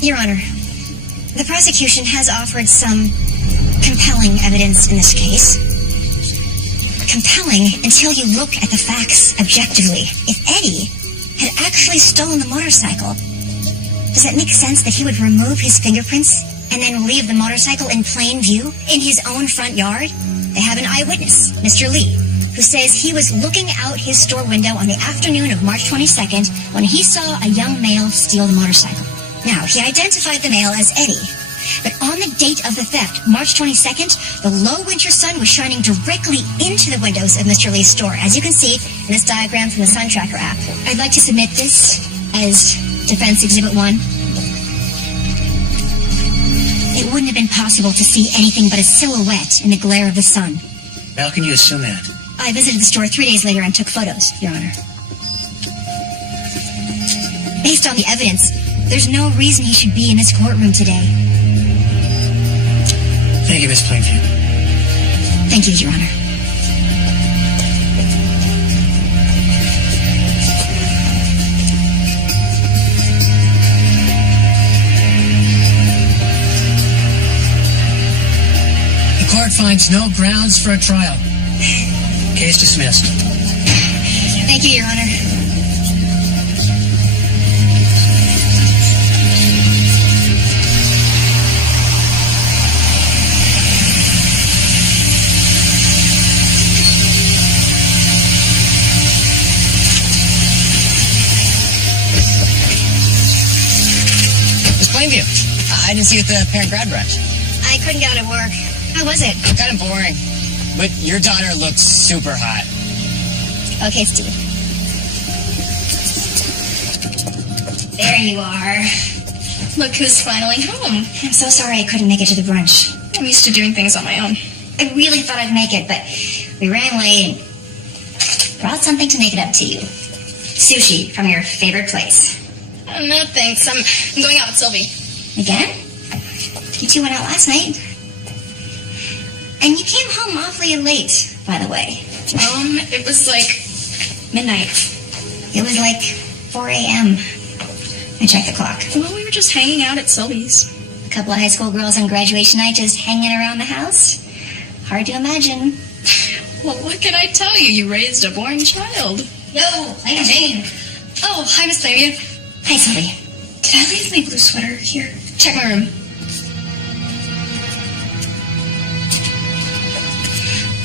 Your Honor, the prosecution has offered some compelling evidence in this case. Compelling until you look at the facts objectively. If Eddie had actually stolen the motorcycle, does it make sense that he would remove his fingerprints and then leave the motorcycle in plain view in his own front yard? They have an eyewitness, Mr. Lee, who says he was looking out his store window on the afternoon of March 22nd when he saw a young male steal the motorcycle. Now, he identified the male as Eddie. But on the date of the theft, March 22nd, the low winter sun was shining directly into the windows of Mr. Lee's store, as you can see in this diagram from the Sun Tracker app. I'd like to submit this as Defense Exhibit 1. It wouldn't have been possible to see anything but a silhouette in the glare of the sun. How can you assume that? I visited the store 3 days later and took photos, Your Honor. Based on the evidence, there's no reason he should be in this courtroom today. Thank you, Miss Plainview. Thank you, Your Honor. The court finds no grounds for a trial. Case dismissed. Thank you, Your Honor. Plainview. I didn't see you at the parent-grad brunch. I couldn't get out of work. How was it? Kind of boring. But your daughter looks super hot. Okay, Steve. There you are. Look who's finally home. I'm so sorry I couldn't make it to the brunch. I'm used to doing things on my own. I really thought I'd make it, but we ran late and brought something to make it up to you. Sushi from your favorite place. No, thanks. I'm going out with Sylvie. Again? You two went out last night. And you came home awfully late, by the way. It was like midnight. It was like 4 a.m. I checked the clock. Well, we were just hanging out at Sylvie's. A couple of high school girls on graduation night just hanging around the house. Hard to imagine. Well, what can I tell you? You raised a born child. Yo, I'm Jane. Oh, hi, Miss Plainview. Hi, Sylvie. Did I leave my blue sweater here? Check my room.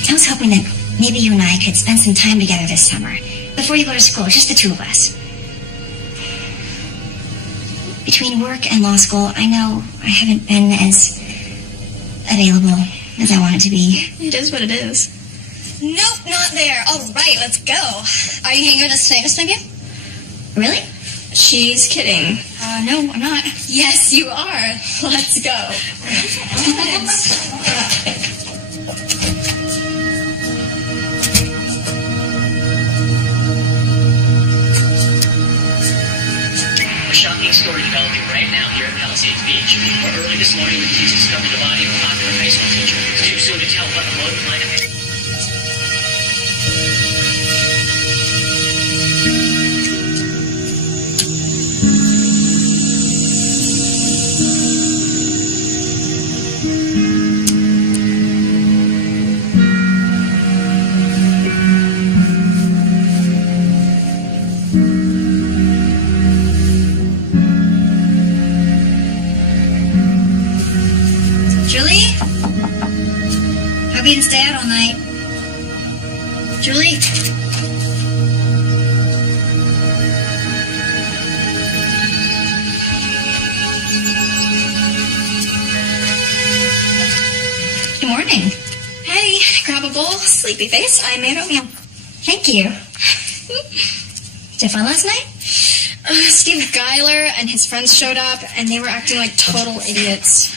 I was hoping that maybe you and I could spend some time together this summer. Before you go to school, just the two of us. Between work and law school, I know I haven't been as available as I wanted to be. It is what it is. Nope, not there. All right, let's go. Are you hanging with us tonight, Miss Plainview? Really? She's kidding. No, I'm not. Yes, you are. Let's go. A shocking story developing right now here at Palisades Beach, where early this morning the police discovered the body of a popular high school teacher. It's too soon to tell what the motive might have been. Julie? Hope you didn't stay out all night. Julie? Good morning. Hey, grab a bowl, sleepy face. I made oatmeal. Thank you. Did you have fun last night? Steve Geiler and his friends showed up, and they were acting like total idiots.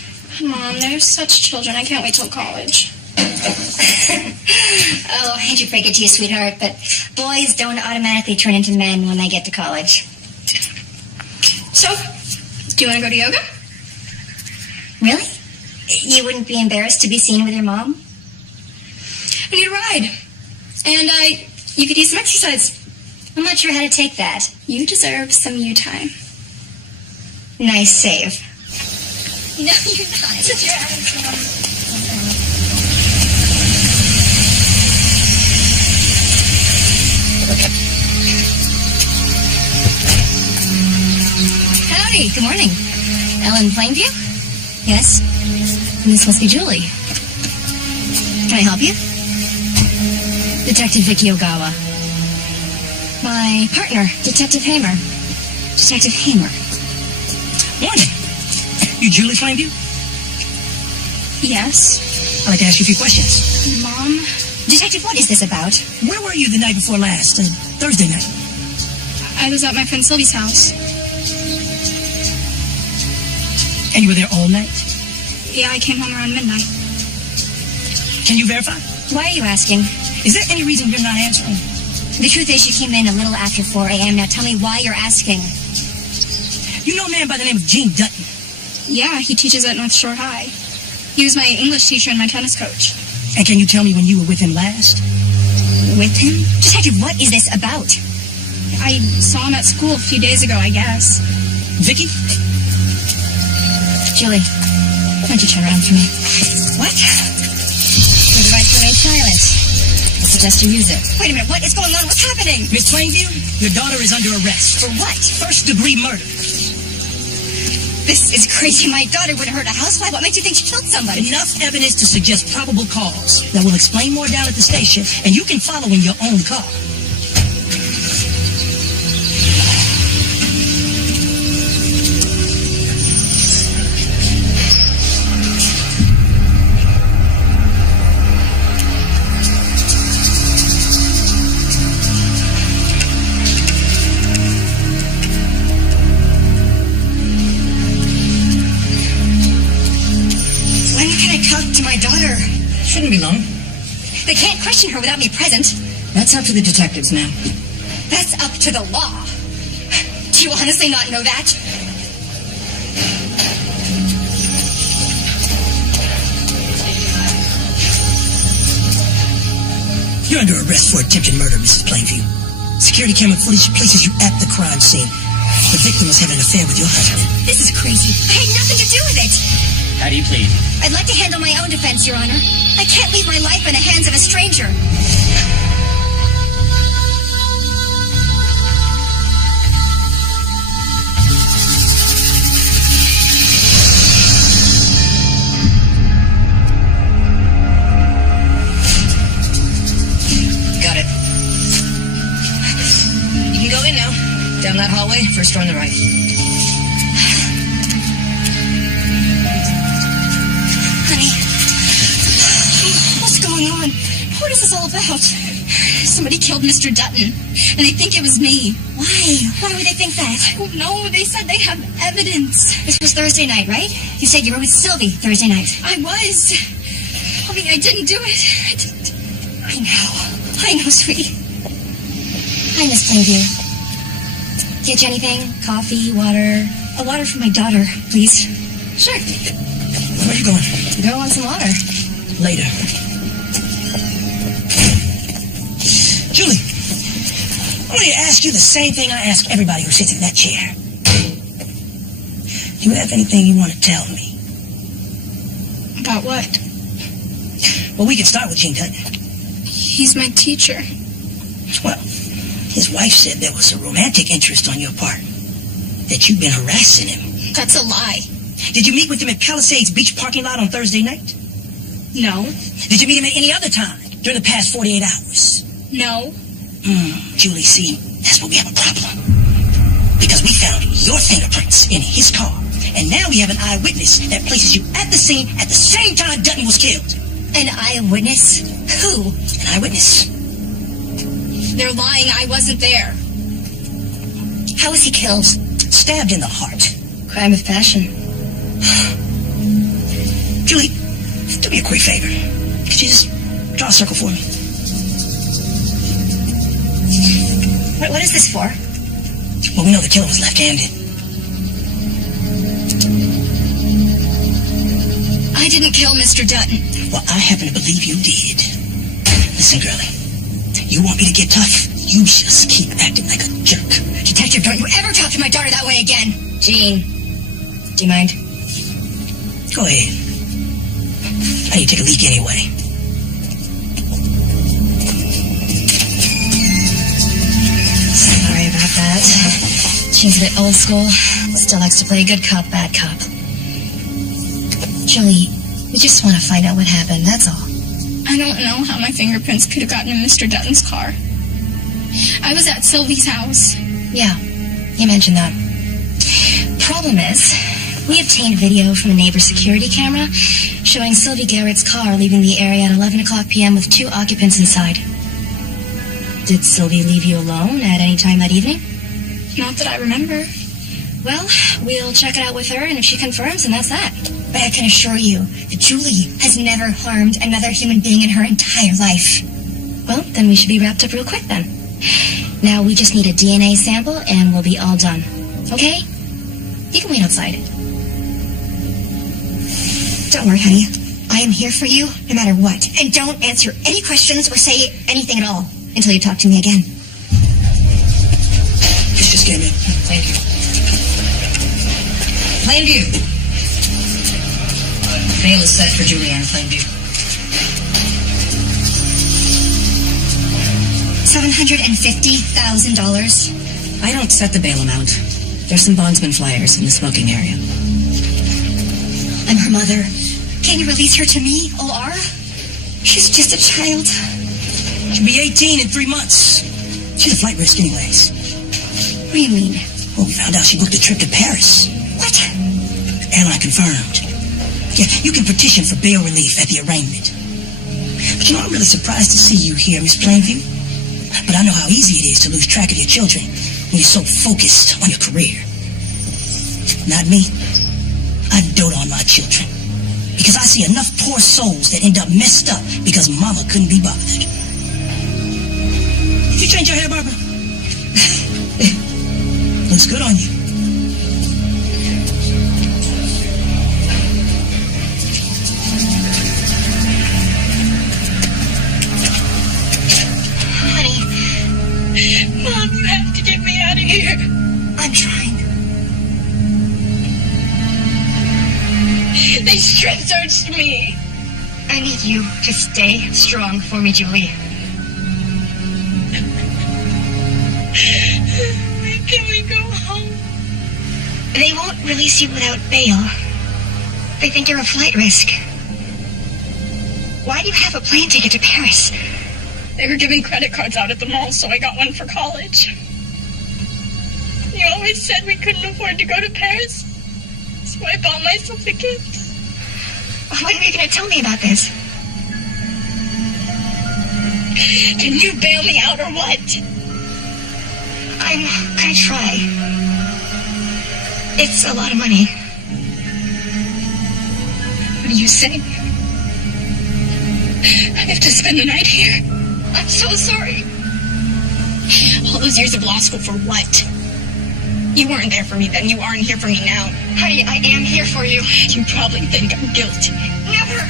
Mom, they're such children. I can't wait till college. Oh, I hate to break it to you, sweetheart, but boys don't automatically turn into men when they get to college. So, do you want to go to yoga? Really? You wouldn't be embarrassed to be seen with your mom? I need a ride. And you could use some exercise. I'm not sure how to take that. You deserve some you time. Nice save. No, you're not. You're having fun. Howdy, good morning. Ellen Plainview? Yes? This must be Julie. Can I help you? Detective Vicky Ogawa. My partner, Detective Hamer. Detective Hamer. Morning. You Julie Plainview? Yes. I'd like to ask you a few questions. Mom? Detective, what is this about? Where were you the night before last? Thursday night? I was at my friend Sylvie's house. And you were there all night? Yeah, I came home around midnight. Can you verify? Why are you asking? Is there any reason you're not answering? The truth is, you came in a little after 4 a.m. Now tell me why you're asking. You know a man by the name of Gene Dutton? Yeah, he teaches at North Shore High. He was my English teacher and my tennis coach. And can you tell me when you were with him last? With him? Detective, what is this about? I saw him at school a few days ago, I guess. Vicky? Julie, why don't you turn around for me? What? You have the right to remain silent. I suggest you use it. Wait a minute, what is going on? What's happening? Miss Plainview, your daughter is under arrest. For what? First-degree murder. This is crazy. My daughter would hurt a housefly. What makes you think she killed somebody? Enough evidence to suggest probable cause. That will explain more down at the station, and you can follow in your own car. Shouldn't be long. They can't question her without me present. That's up to the detectives now. That's up to the law. Do you honestly not know that? You're under arrest for attempted murder, Mrs. Plainview. Security camera footage places you at the crime scene. The victim was having an affair with your husband. This is crazy. I had nothing to do with it. How do you plead? I'd like to handle my own defense, Your Honor. I can't leave my life in the hands of a stranger. Got it. You can go in now. Down that hallway, first door on the right. What is this all about? Somebody killed Mr. Dutton, and they think it was me. Why? Why would they think that? I don't know. They said they have evidence. This was Thursday night, right? You said you were with Sylvie Thursday night. I was. I mean, I didn't do it. I know, sweetie. Hi, Miss Plainview. Get you anything? Coffee, water? A water for my daughter, please. Sure. Where are you going? The girl wants some water. Later. Julie, I want to ask you the same thing I ask everybody who sits in that chair. Do you have anything you want to tell me? About what? Well, we can start with Gene Dutton. He's my teacher. Well, his wife said there was a romantic interest on your part. That you've been harassing him. That's a lie. Did you meet with him at Palisades Beach parking lot on Thursday night? No. Did you meet him at any other time during the past 48 hours? No. Julie, see, that's where we have a problem. Because we found your fingerprints in his car. And now we have an eyewitness that places you at the scene at the same time Dutton was killed. An eyewitness? Who? An eyewitness. They're lying. I wasn't there. How was he killed? Stabbed in the heart. Crime of passion. Julie, do me a quick favor. Could you just draw a circle for me? What is this for? Well, we know the killer was left-handed. I didn't kill Mr. Dutton. Well, I happen to believe you did. Listen, girlie. You want me to get tough? You just keep acting like a jerk. Detective, don't you ever talk to my daughter that way again. Gene, Do you mind? Go ahead. I need to take a leak anyway. Sorry about that. She's a bit old school. Still likes to play good cop, bad cop. Julie, we just want to find out what happened, that's all. I don't know how my fingerprints could have gotten in Mr. Dutton's car. I was at Sylvie's house. Yeah, you mentioned that. Problem is, we obtained video from a neighbor's security camera showing Sylvie Garrett's car leaving the area at 11 o'clock p.m. with 2 occupants inside. Did Sylvie leave you alone at any time that evening? Not that I remember. Well, we'll check it out with her, and if she confirms, then that's that. But I can assure you that Julie has never harmed another human being in her entire life. Well, then we should be wrapped up real quick then. Now we just need a DNA sample, and we'll be all done. Okay? You can wait outside. Don't worry, honey. I am here for you no matter what. And don't answer any questions or say anything at all until you talk to me again. Just came in. Plainview. Plainview. Bail is set for Julianne Plainview. $750,000. I don't set the bail amount. There's some bondsman flyers in the smoking area. I'm her mother. Can you release her to me, O.R.? She's just a child. She'll be 18 in 3 months. She's a flight risk anyways. What do you mean? Well, we found out she booked a trip to Paris. What? Airline confirmed. Yeah, you can petition for bail relief at the arraignment. But you know, I'm really surprised to see you here, Miss Plainview. But I know how easy it is to lose track of your children when you're so focused on your career. Not me. I dote on my children. Because I see enough poor souls that end up messed up because mama couldn't be bothered. Did you change your hair, Barbara? Looks good on you. Honey, Mom, you have to get me out of here. I'm trying. They strip searched me. I need you to stay strong for me, Julie. Can we go home? They won't release you without bail. They think you're a flight risk. Why do you have a plane ticket to Paris? They were giving credit cards out at the mall, so I got one for college. You always said we couldn't afford to go to Paris, so I bought myself a gift. When are you going to tell me about this? Can you bail me out or what? I'm going to try. It's a lot of money. What do you say? I have to spend the night here. I'm so sorry. All those years of law school for what? You weren't there for me then. You aren't here for me now. Honey, I am here for you. You probably think I'm guilty. Never!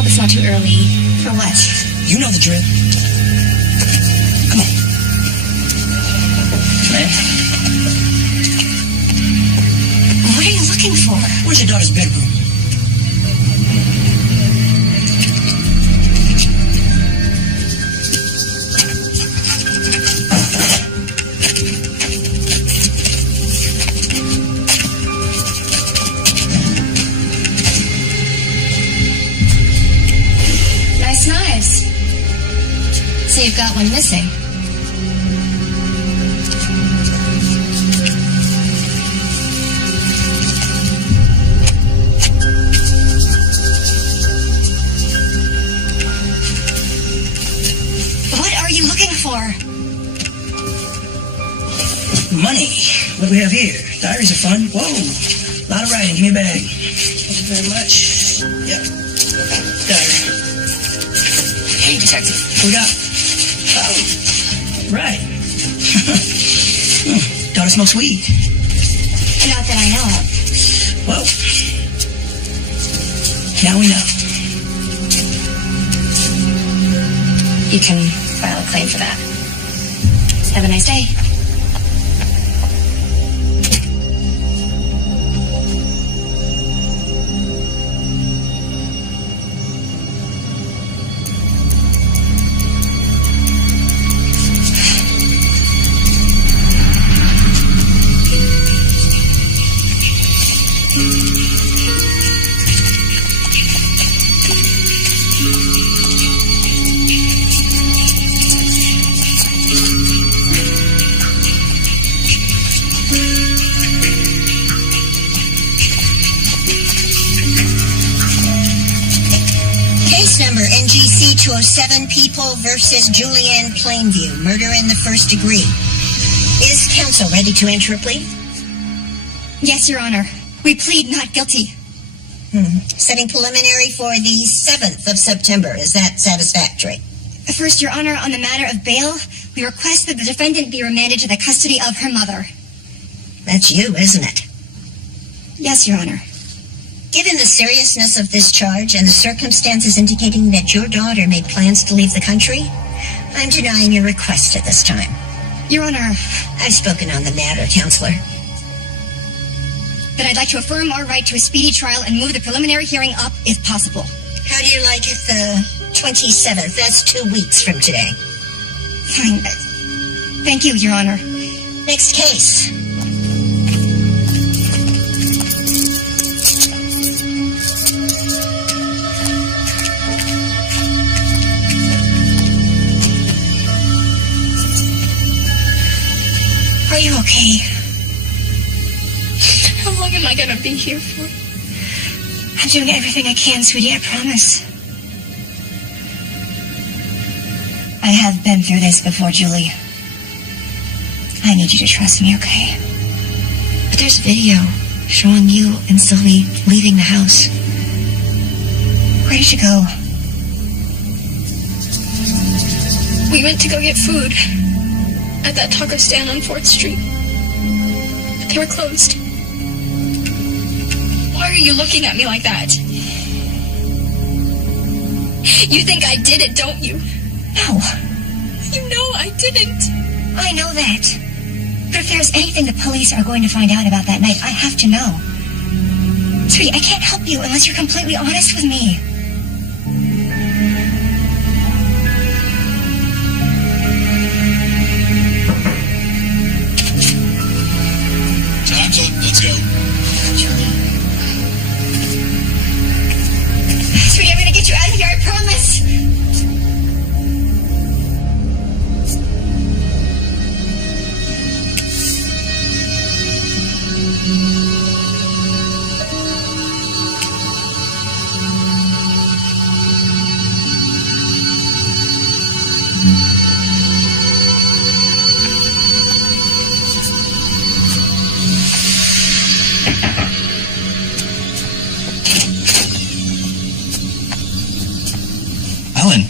Hope it's not too early. For what? You know the drill. Come on. Man. What are you looking for? Where's your daughter's bedroom? Nice knives. So you've got one missing. For? Money. What do we have here? Diaries are fun. Whoa. A lot of writing. Give me a bag. Thank you very much. Yep. Diary. Hey, detective. What we got? Oh. Right. Daughter smokes weed. Not that I know of. Well. Now we know. You can file a claim for that. Have a nice day. Number NGC 207, People versus Julianne Plainview, murder in the first degree. Is counsel ready to enter a plea? Yes, Your Honor. We plead not guilty. Setting preliminary for the 7th of September. Is that satisfactory? First, Your Honor, on the matter of bail, we request that the defendant be remanded to the custody of her mother. That's you, isn't it? Yes, Your Honor. Given the seriousness of this charge and the circumstances indicating that your daughter made plans to leave the country, I'm denying your request at this time. Your Honor. I've spoken on the matter, Counselor. That I'd like to affirm our right to a speedy trial and move the preliminary hearing up if possible. How do you like it the 27th? That's 2 weeks from today. Fine. Thank you, Your Honor. Next case. Are you okay? How long am I gonna be here for? I'm doing everything I can, sweetie, I promise. I have been through this before, Julie. I need you to trust me, okay? But there's video showing you and Sylvie leaving the house. Where did you go? We went to go get food at that taco stand on 4th Street. But they were closed. Why are you looking at me like that? You think I did it, don't you? No. You know I didn't. I know that. But if there's anything the police are going to find out about that night, I have to know. Sweetie, I can't help you unless you're completely honest with me. Time's up. Let's go. Sweetie, I'm gonna get you out of here, I promise. Ellen.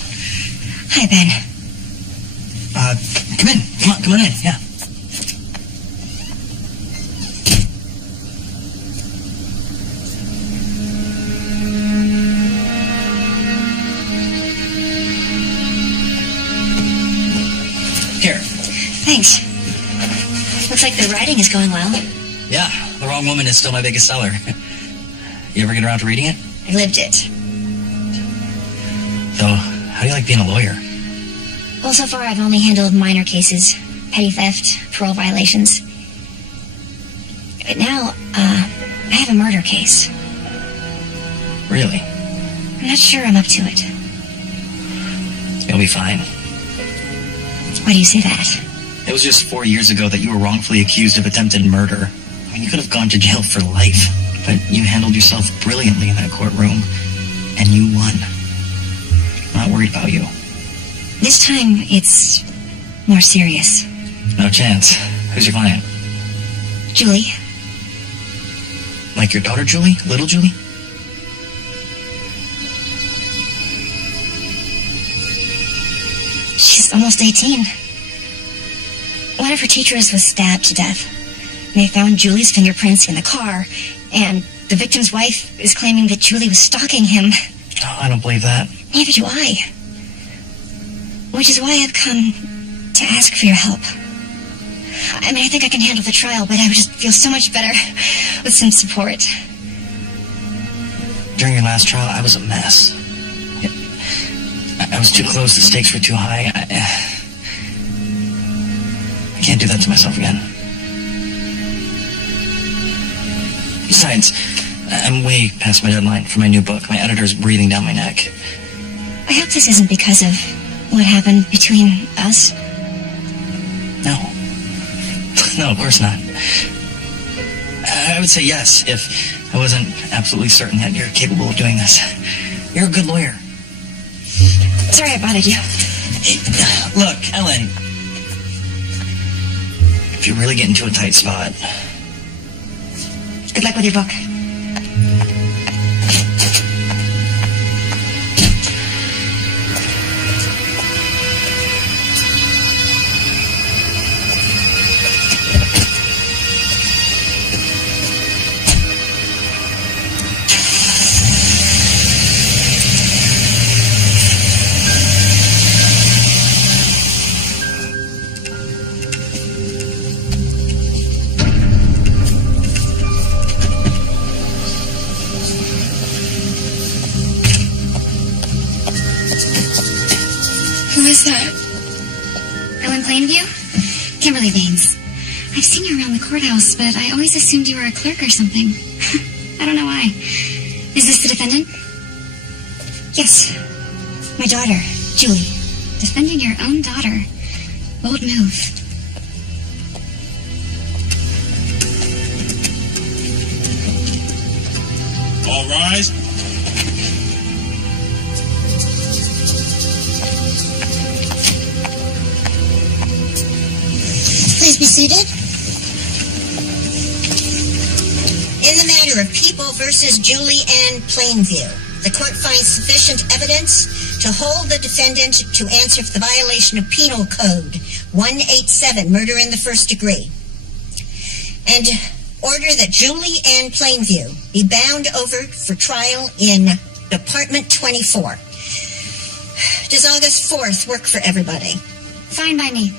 Hi, Ben. Come in. Come on in. Yeah. Here. Thanks. Looks like the writing is going well. Yeah, The Wrong Woman is still my biggest seller. You ever get around to reading it? I lived it. So, how do you like being a lawyer? Well, so far I've only handled minor cases. Petty theft, parole violations. But now, I have a murder case. Really? I'm not sure I'm up to it. You'll be fine. Why do you say that? It was just 4 years ago that you were wrongfully accused of attempted murder. I mean, you could have gone to jail for life, but you handled yourself brilliantly in that courtroom, and you won. I'm not worried about you. This time, it's more serious. No chance. Who's your client? Julie. Like your daughter, Julie? Little Julie? She's almost 18. One of her teachers was stabbed to death. They found Julie's fingerprints in the car, and the victim's wife is claiming that Julie was stalking him. Oh, I don't believe that. Neither do I. Which is why I've come to ask for your help. I mean, I think I can handle the trial, but I would just feel so much better with some support. During your last trial, I was a mess. I was too close, the stakes were too high. I can't do that to myself again. Besides, I'm way past my deadline for my new book. My editor's breathing down my neck. I hope this isn't because of what happened between us. No. No, of course not. I would say yes if I wasn't absolutely certain that you're capable of doing this. You're a good lawyer. Sorry I bothered you. Look, Ellen. If you really get into a tight spot... Good luck with your book. Who is that? Ellen Plainview? Kimberly Baines. I've seen you around the courthouse, but I always assumed you were a clerk or something. I don't know why. Is this the defendant? Yes. My daughter, Julie. Defending your own daughter. Bold move. All rise. Please be seated. In the matter of People versus Julie Ann Plainview, the court finds sufficient evidence to hold the defendant to answer for the violation of Penal Code 187, murder in the first degree, and order that Julie Ann Plainview be bound over for trial in Department 24. Does August 4th work for everybody? Fine by me.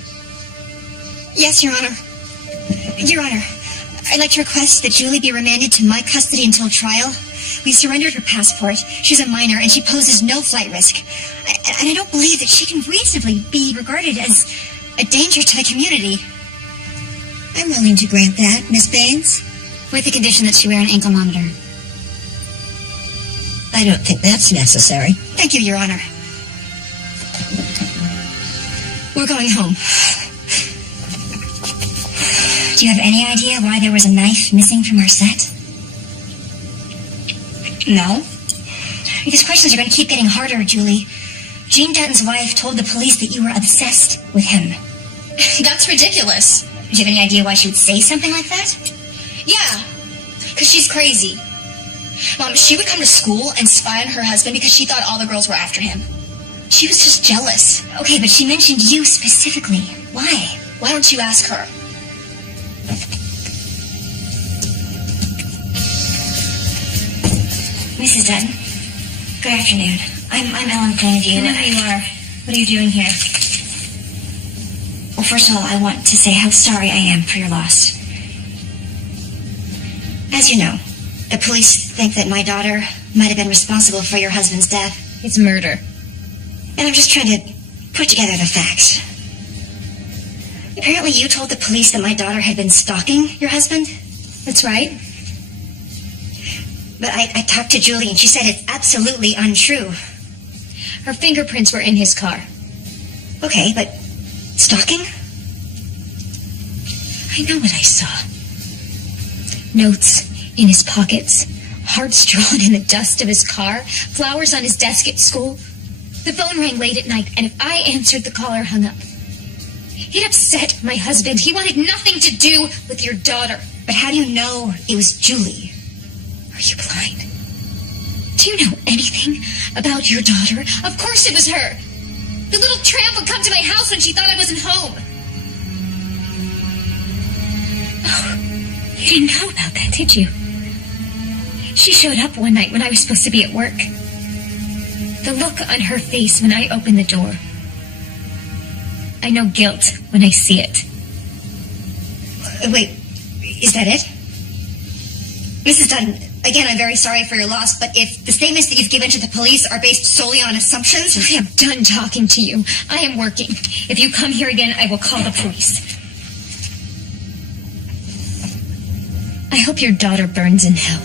Yes, Your Honor. Your Honor, I'd like to request that Julie be remanded to my custody until trial. We surrendered her passport. She's a minor, and she poses no flight risk. And I don't believe that she can reasonably be regarded as a danger to the community. I'm willing to grant that, Miss Baines. With the condition that she wear an ankle monitor. I don't think that's necessary. Thank you, Your Honor. We're going home. Do you have any idea why there was a knife missing from our set? No? These questions are going to keep getting harder, Julie. Jean Denton's wife told the police that you were obsessed with him. That's ridiculous. Do you have any idea why she would say something like that? Yeah, because she's crazy. Mom, she would come to school and spy on her husband because she thought all the girls were after him. She was just jealous. Okay, but she mentioned you specifically. Why? Why don't you ask her? Mrs. Dutton, good afternoon. I'm Ellen Plainview. I know who you are. What are you doing here? First of all, I want to say how sorry I am for your loss. As you know, the police think that my daughter might have been responsible for your husband's death. It's murder. And I'm just trying to put together the facts. Apparently you told the police that my daughter had been stalking your husband? That's right. But I talked to Julie and she said it's absolutely untrue. Her fingerprints were in his car. Okay, but stalking? I know what I saw. Notes in his pockets, hearts drawn in the dust of his car, flowers on his desk at school. The phone rang late at night, and if I answered, the caller hung up. He'd upset my husband. He wanted nothing to do with your daughter. But how do you know it was Julie? Are you blind? Do you know anything about your daughter? Of course it was her. The little tramp would come to my house when she thought I wasn't home. Oh, you didn't know about that, did you? She showed up one night when I was supposed to be at work. The look on her face when I opened the door. I know guilt when I see it. Wait, is that it? Mrs. Dutton, again, I'm very sorry for your loss, but if the statements that you've given to the police are based solely on assumptions... I am done talking to you. I am working. If you come here again, I will call the police. I hope your daughter burns in hell.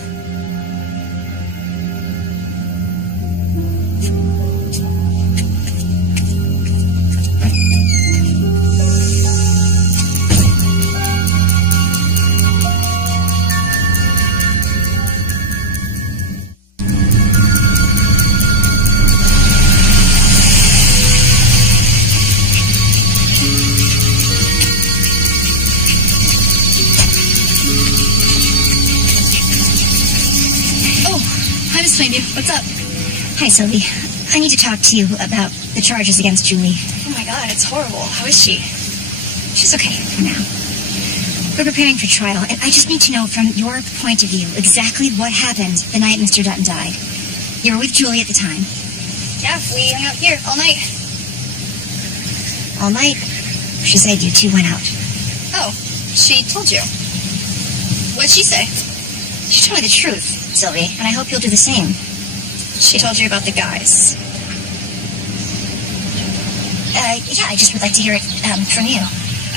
What's up? Hi, Sylvie. I need to talk to you about the charges against Julie. Oh my god, it's horrible. How is she? She's okay for now. We're preparing for trial, and I just need to know from your point of view exactly what happened the night Mr. Dutton died. You were with Julie at the time. Yeah, we hung out here all night. All night? She said you two went out. Oh, she told you. What'd she say? She told me the truth, Sylvie, and I hope you'll do the same. She told you about the guys. Yeah, I just would like to hear it from you.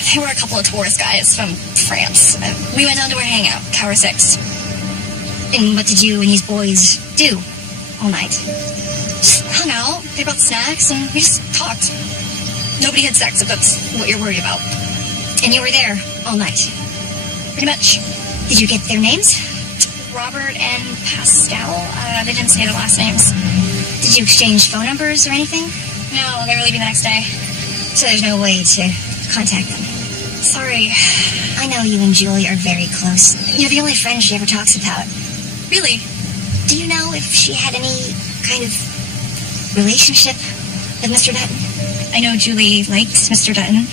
They were a couple of tourist guys from France. We went down to our hangout, Tower 6. And what did you and these boys do all night? Just hung out, they brought snacks, and we just talked. Nobody had sex, if that's what you're worried about. And you were there all night? Pretty much. Did you get their names? Robert and Pascal. They didn't say their last names. Did you exchange phone numbers or anything? No, they were leaving the next day. So there's no way to contact them? Sorry. I know you and Julie are very close. You're the only friend she ever talks about. Really? Do you know if she had any kind of relationship with Mr. Dutton? I know Julie liked Mr. Dutton.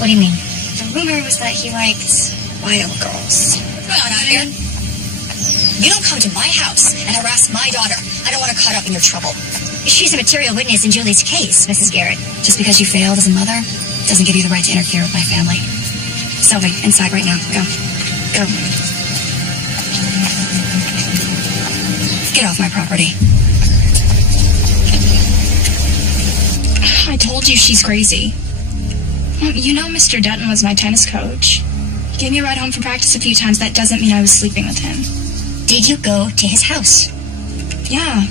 What do you mean? The rumor was that he liked wild girls. Come on out here. You don't come to my house and harass my daughter. I don't want to cut up in your trouble. She's a material witness in Julie's case, Mrs. Garrett. Just because you failed as a mother doesn't give you the right to interfere with my family. Sylvie, inside right now. Go. Go. Get off my property. I told you she's crazy. You know Mr. Dutton was my tennis coach. He gave me a ride home from practice a few times. That doesn't mean I was sleeping with him. Did you go to his house? Yeah,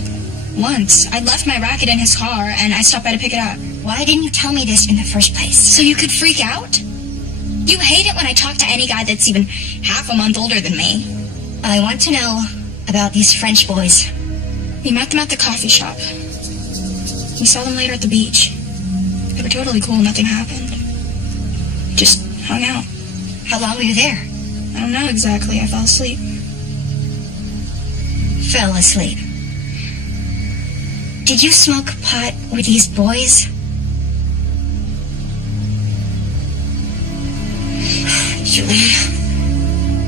once. I left my racket in his car, and I stopped by to pick it up. Why didn't you tell me this in the first place? So you could freak out? You hate it when I talk to any guy that's even half a month older than me. I want to know about these French boys. We met them at the coffee shop. We saw them later at the beach. They were totally cool, nothing happened. Just hung out. How long were you there? I don't know exactly. I fell asleep. Fell asleep. Did you smoke pot with these boys? Julie,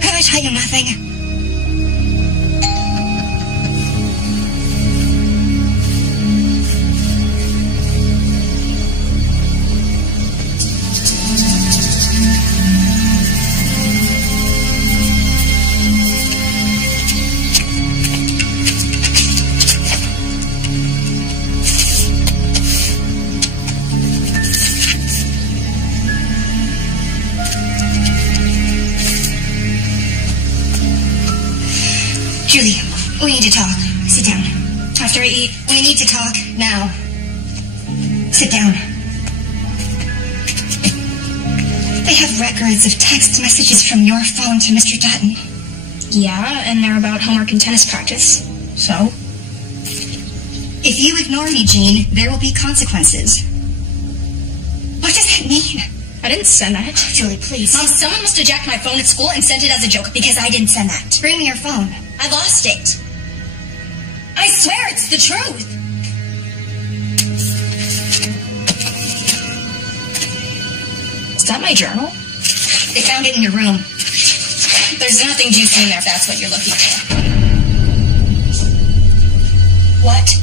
have I taught you nothing? to talk. Sit down. After I eat, we need to talk now. Sit down. They have records of text messages from your phone to Mr. Dutton. Yeah, and they're about homework and tennis practice. So? If you ignore me, Jean, there will be consequences. What does that mean? I didn't send that. Julie, please. Mom, someone must have jacked my phone at school and sent it as a joke. Because I didn't send that. Bring me your phone. I lost it. I swear it's the truth. Is that my journal? They found it in your room. There's nothing juicy in there if that's what you're looking for. What?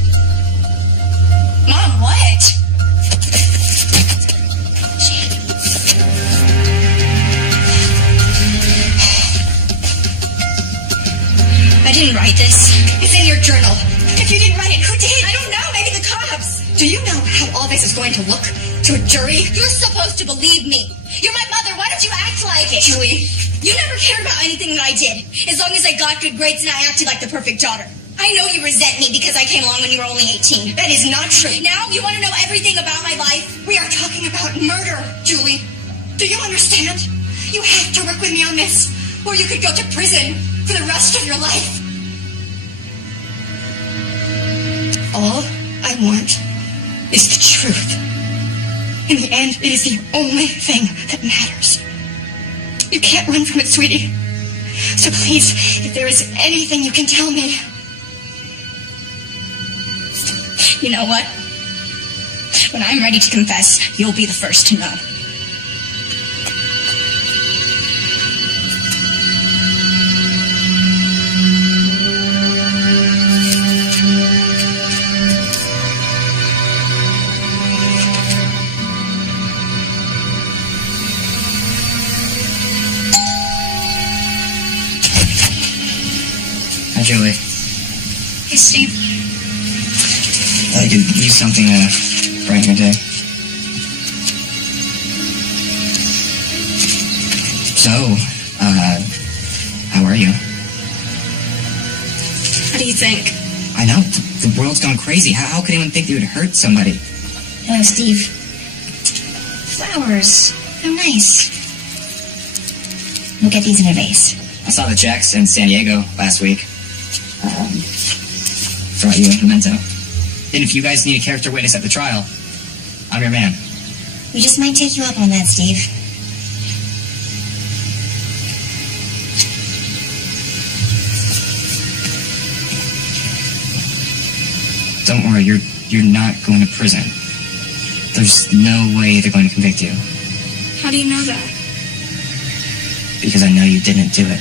Mom, what? I didn't write this. It's in your journal. If you didn't write it, who did? I don't know. Maybe the cops. Do you know how all this is going to look to a jury? You're supposed to believe me. You're my mother. Why don't you act like it? Julie. You never cared about anything that I did. As long as I got good grades and I acted like the perfect daughter. I know you resent me because I came along when you were only 18. That is not true. Now you want to know everything about my life? We are talking about murder, Julie. Do you understand? You have to work with me on this, or you could go to prison for the rest of your life. All I want is the truth. In the end, it is the only thing that matters. You can't run from it, sweetie. So please, if there is anything you can tell me. You know what? When I'm ready to confess, you'll be the first to know. Hi, Julie. Hey, Steve. I could use something to brighten your day. So, how are you? What do you think? I know, the world's gone crazy. How could anyone think they would hurt somebody? Oh, Steve. Flowers. How nice. We'll get these in a vase. I saw the Jacks in San Diego last week. Brought you a memento. And if you guys need a character witness at the trial, I'm your man. We just might take you up on that, Steve. Don't worry, you're not going to prison. There's no way they're going to convict you. How do you know that? Because I know you didn't do it.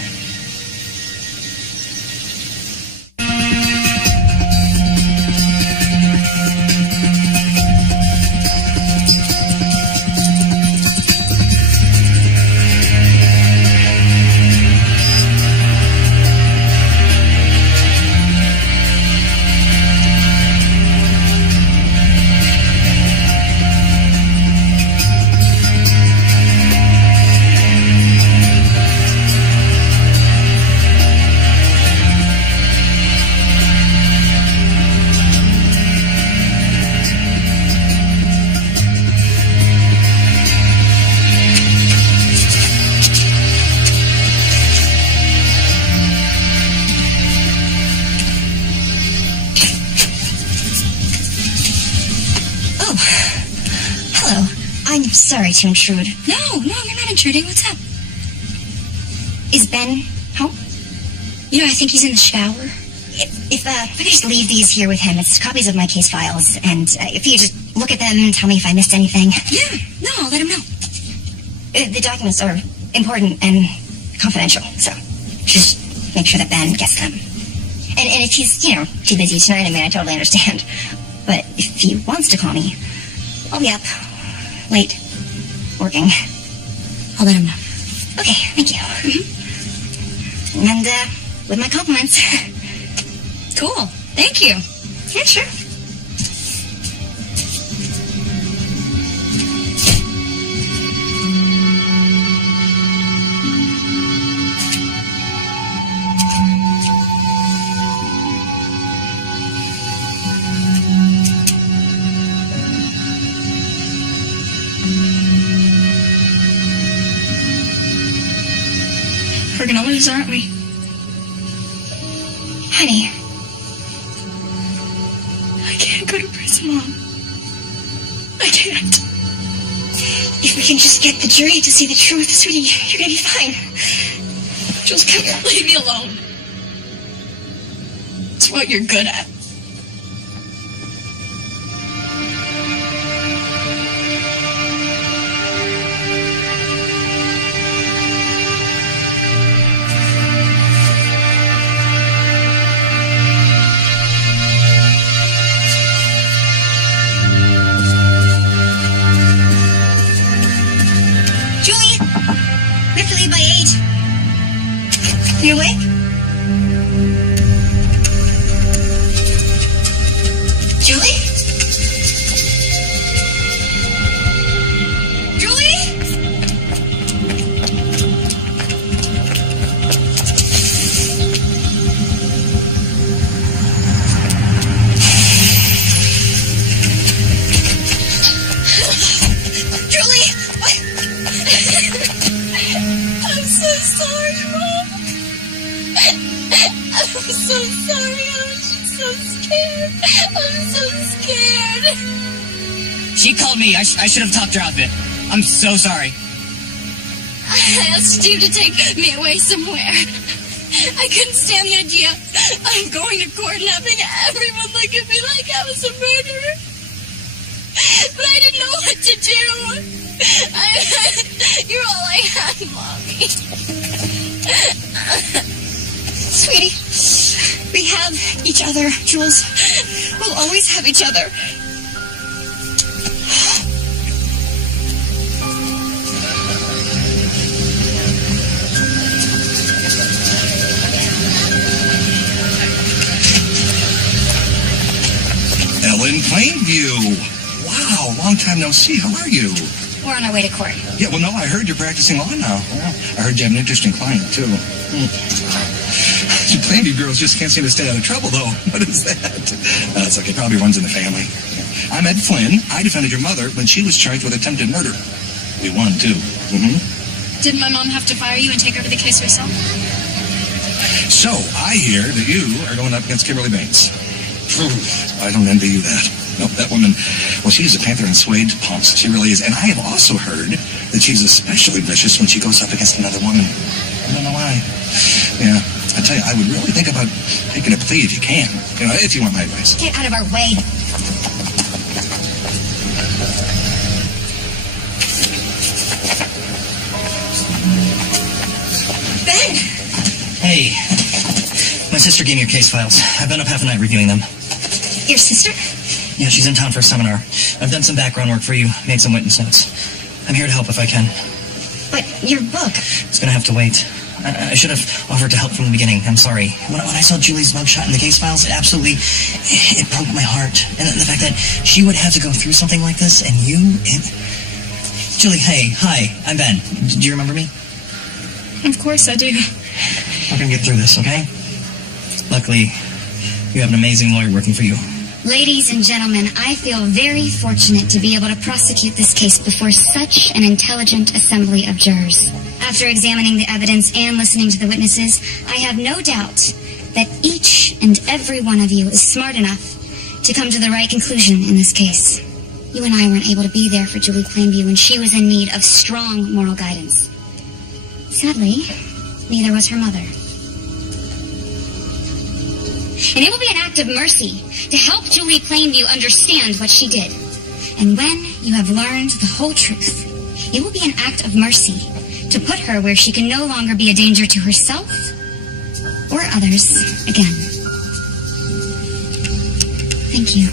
Sorry to intrude. No, you're not intruding. What's up? Is Ben home? You know, I think he's in the shower. If I could just leave these here with him, it's copies of my case files, and if you just look at them and tell me if I missed anything. Yeah, no, I'll let him know. The documents are important and confidential, so just make sure that Ben gets them. And if he's, too busy tonight, I totally understand. But if he wants to call me, I'll be up late. Working. I'll let him know. Okay, thank you. Mm-hmm. And, with my compliments. Cool. Thank you. Yeah, sure. brothers, aren't we? Honey, I can't go to prison, Mom. I can't. if we can just get the jury to see the truth, sweetie, you're gonna be fine. Just leave me alone. It's what you're good at. Julie, we have to leave by 8. You awake? Julie? Julie? Julie? What? I'm so sorry, Mom. I'm so sorry. I was just so scared. I'm so scared. She called me. I should have talked her out of it. I'm so sorry. I asked Steve to take me away somewhere. I couldn't stand the idea of going to court and having everyone look at me like I was a murderer. But I didn't know what to do. You're all I had, Mommy. Sweetie, we have each other, Jules. We'll always have each other. Ellen Plainview. Wow, long time no see. How are you? We're on our way to court. Yeah, well, no, I heard you're practicing law now. Yeah. I heard you have an interesting client, too. You Plainview girls just can't seem to stay out of trouble, though. What is that? It's okay. Probably runs in the family. I'm Ed Flynn. I defended your mother when she was charged with attempted murder. We won, too. Mm-hmm. Did my mom have to fire you and take over the case herself? So, I hear that you are going up against Kimberly Baines. I don't envy you that. No, that woman, well, she's a panther in suede pumps. She really is. And I have also heard that she's especially vicious when she goes up against another woman. I don't know why. Yeah, I tell you, I would really think about taking a plea if you can. You know, if you want my advice. Get out of our way. Ben! Hey, my sister gave me your case files. I've been up half a night reviewing them. Your sister? Yeah, she's in town for a seminar. I've done some background work for you, made some witness notes. I'm here to help if I can. But your book. It's gonna have to wait. I should have offered to help from the beginning. I'm sorry. When I saw Julie's mugshot in the case files, it broke my heart. And the fact that she would have to go through something like this, and Julie, hey, hi, I'm Ben. Do you remember me? Of course I do. We're gonna get through this, okay? Luckily, you have an amazing lawyer working for you. Ladies and gentlemen, I feel very fortunate to be able to prosecute this case before such an intelligent assembly of jurors. After examining the evidence and listening to the witnesses, I have no doubt that each and every one of you is smart enough to come to the right conclusion in this case. You and I weren't able to be there for Julie Plainview when she was in need of strong moral guidance. Sadly, neither was her mother. And it will be an act of mercy to help Julie Plainview understand what she did. And when you have learned the whole truth, it will be an act of mercy to put her where she can no longer be a danger to herself or others again. Thank you.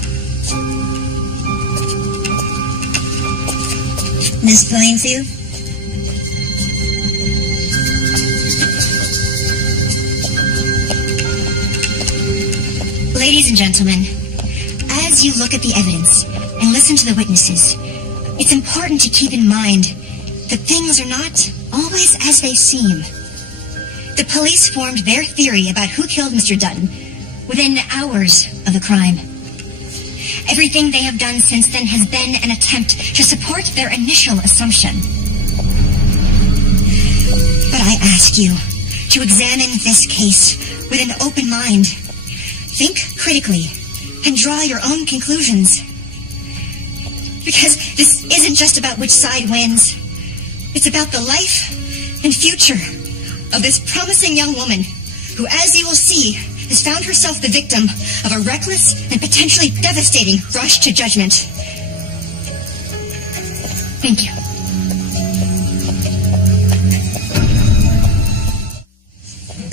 Miss Plainview? Ladies and gentlemen, as you look at the evidence and listen to the witnesses, it's important to keep in mind that things are not always as they seem. The police formed their theory about who killed Mr. Dutton within hours of the crime. Everything they have done since then has been an attempt to support their initial assumption. But I ask you to examine this case with an open mind. Think critically and draw your own conclusions. Because this isn't just about which side wins. It's about the life and future of this promising young woman who, as you will see, has found herself the victim of a reckless and potentially devastating rush to judgment. Thank you.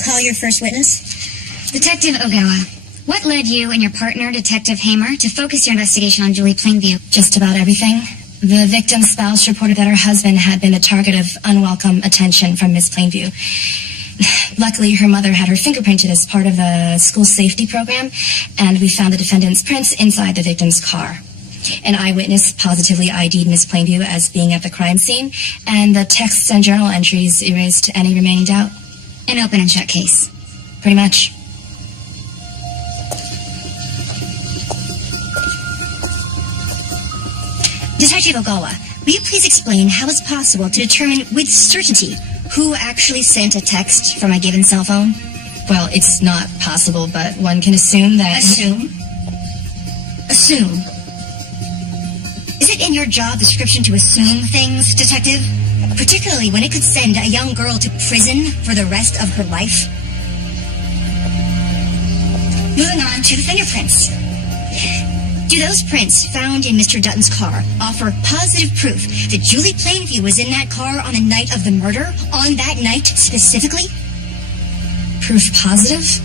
Call your first witness. Detective Ogawa, what led you and your partner, Detective Hamer, to focus your investigation on Julie Plainview? Just about everything. The victim's spouse reported that her husband had been the target of unwelcome attention from Miss Plainview. Luckily, her mother had her fingerprinted as part of the school safety program, and we found the defendant's prints inside the victim's car. An eyewitness positively ID'd Miss Plainview as being at the crime scene, and the texts and journal entries erased any remaining doubt. An open and shut case. Pretty much. Detective Ogawa, will you please explain how it's possible to determine with certainty who actually sent a text from a given cell phone? Well, it's not possible, but one can assume that... Assume? Assume? Is it in your job description to assume things, Detective? Particularly when it could send a young girl to prison for the rest of her life? Moving on to the fingerprints. Do those prints found in Mr. Dutton's car offer positive proof that Julie Plainview was in that car on the night of the murder? On that night specifically? Proof positive?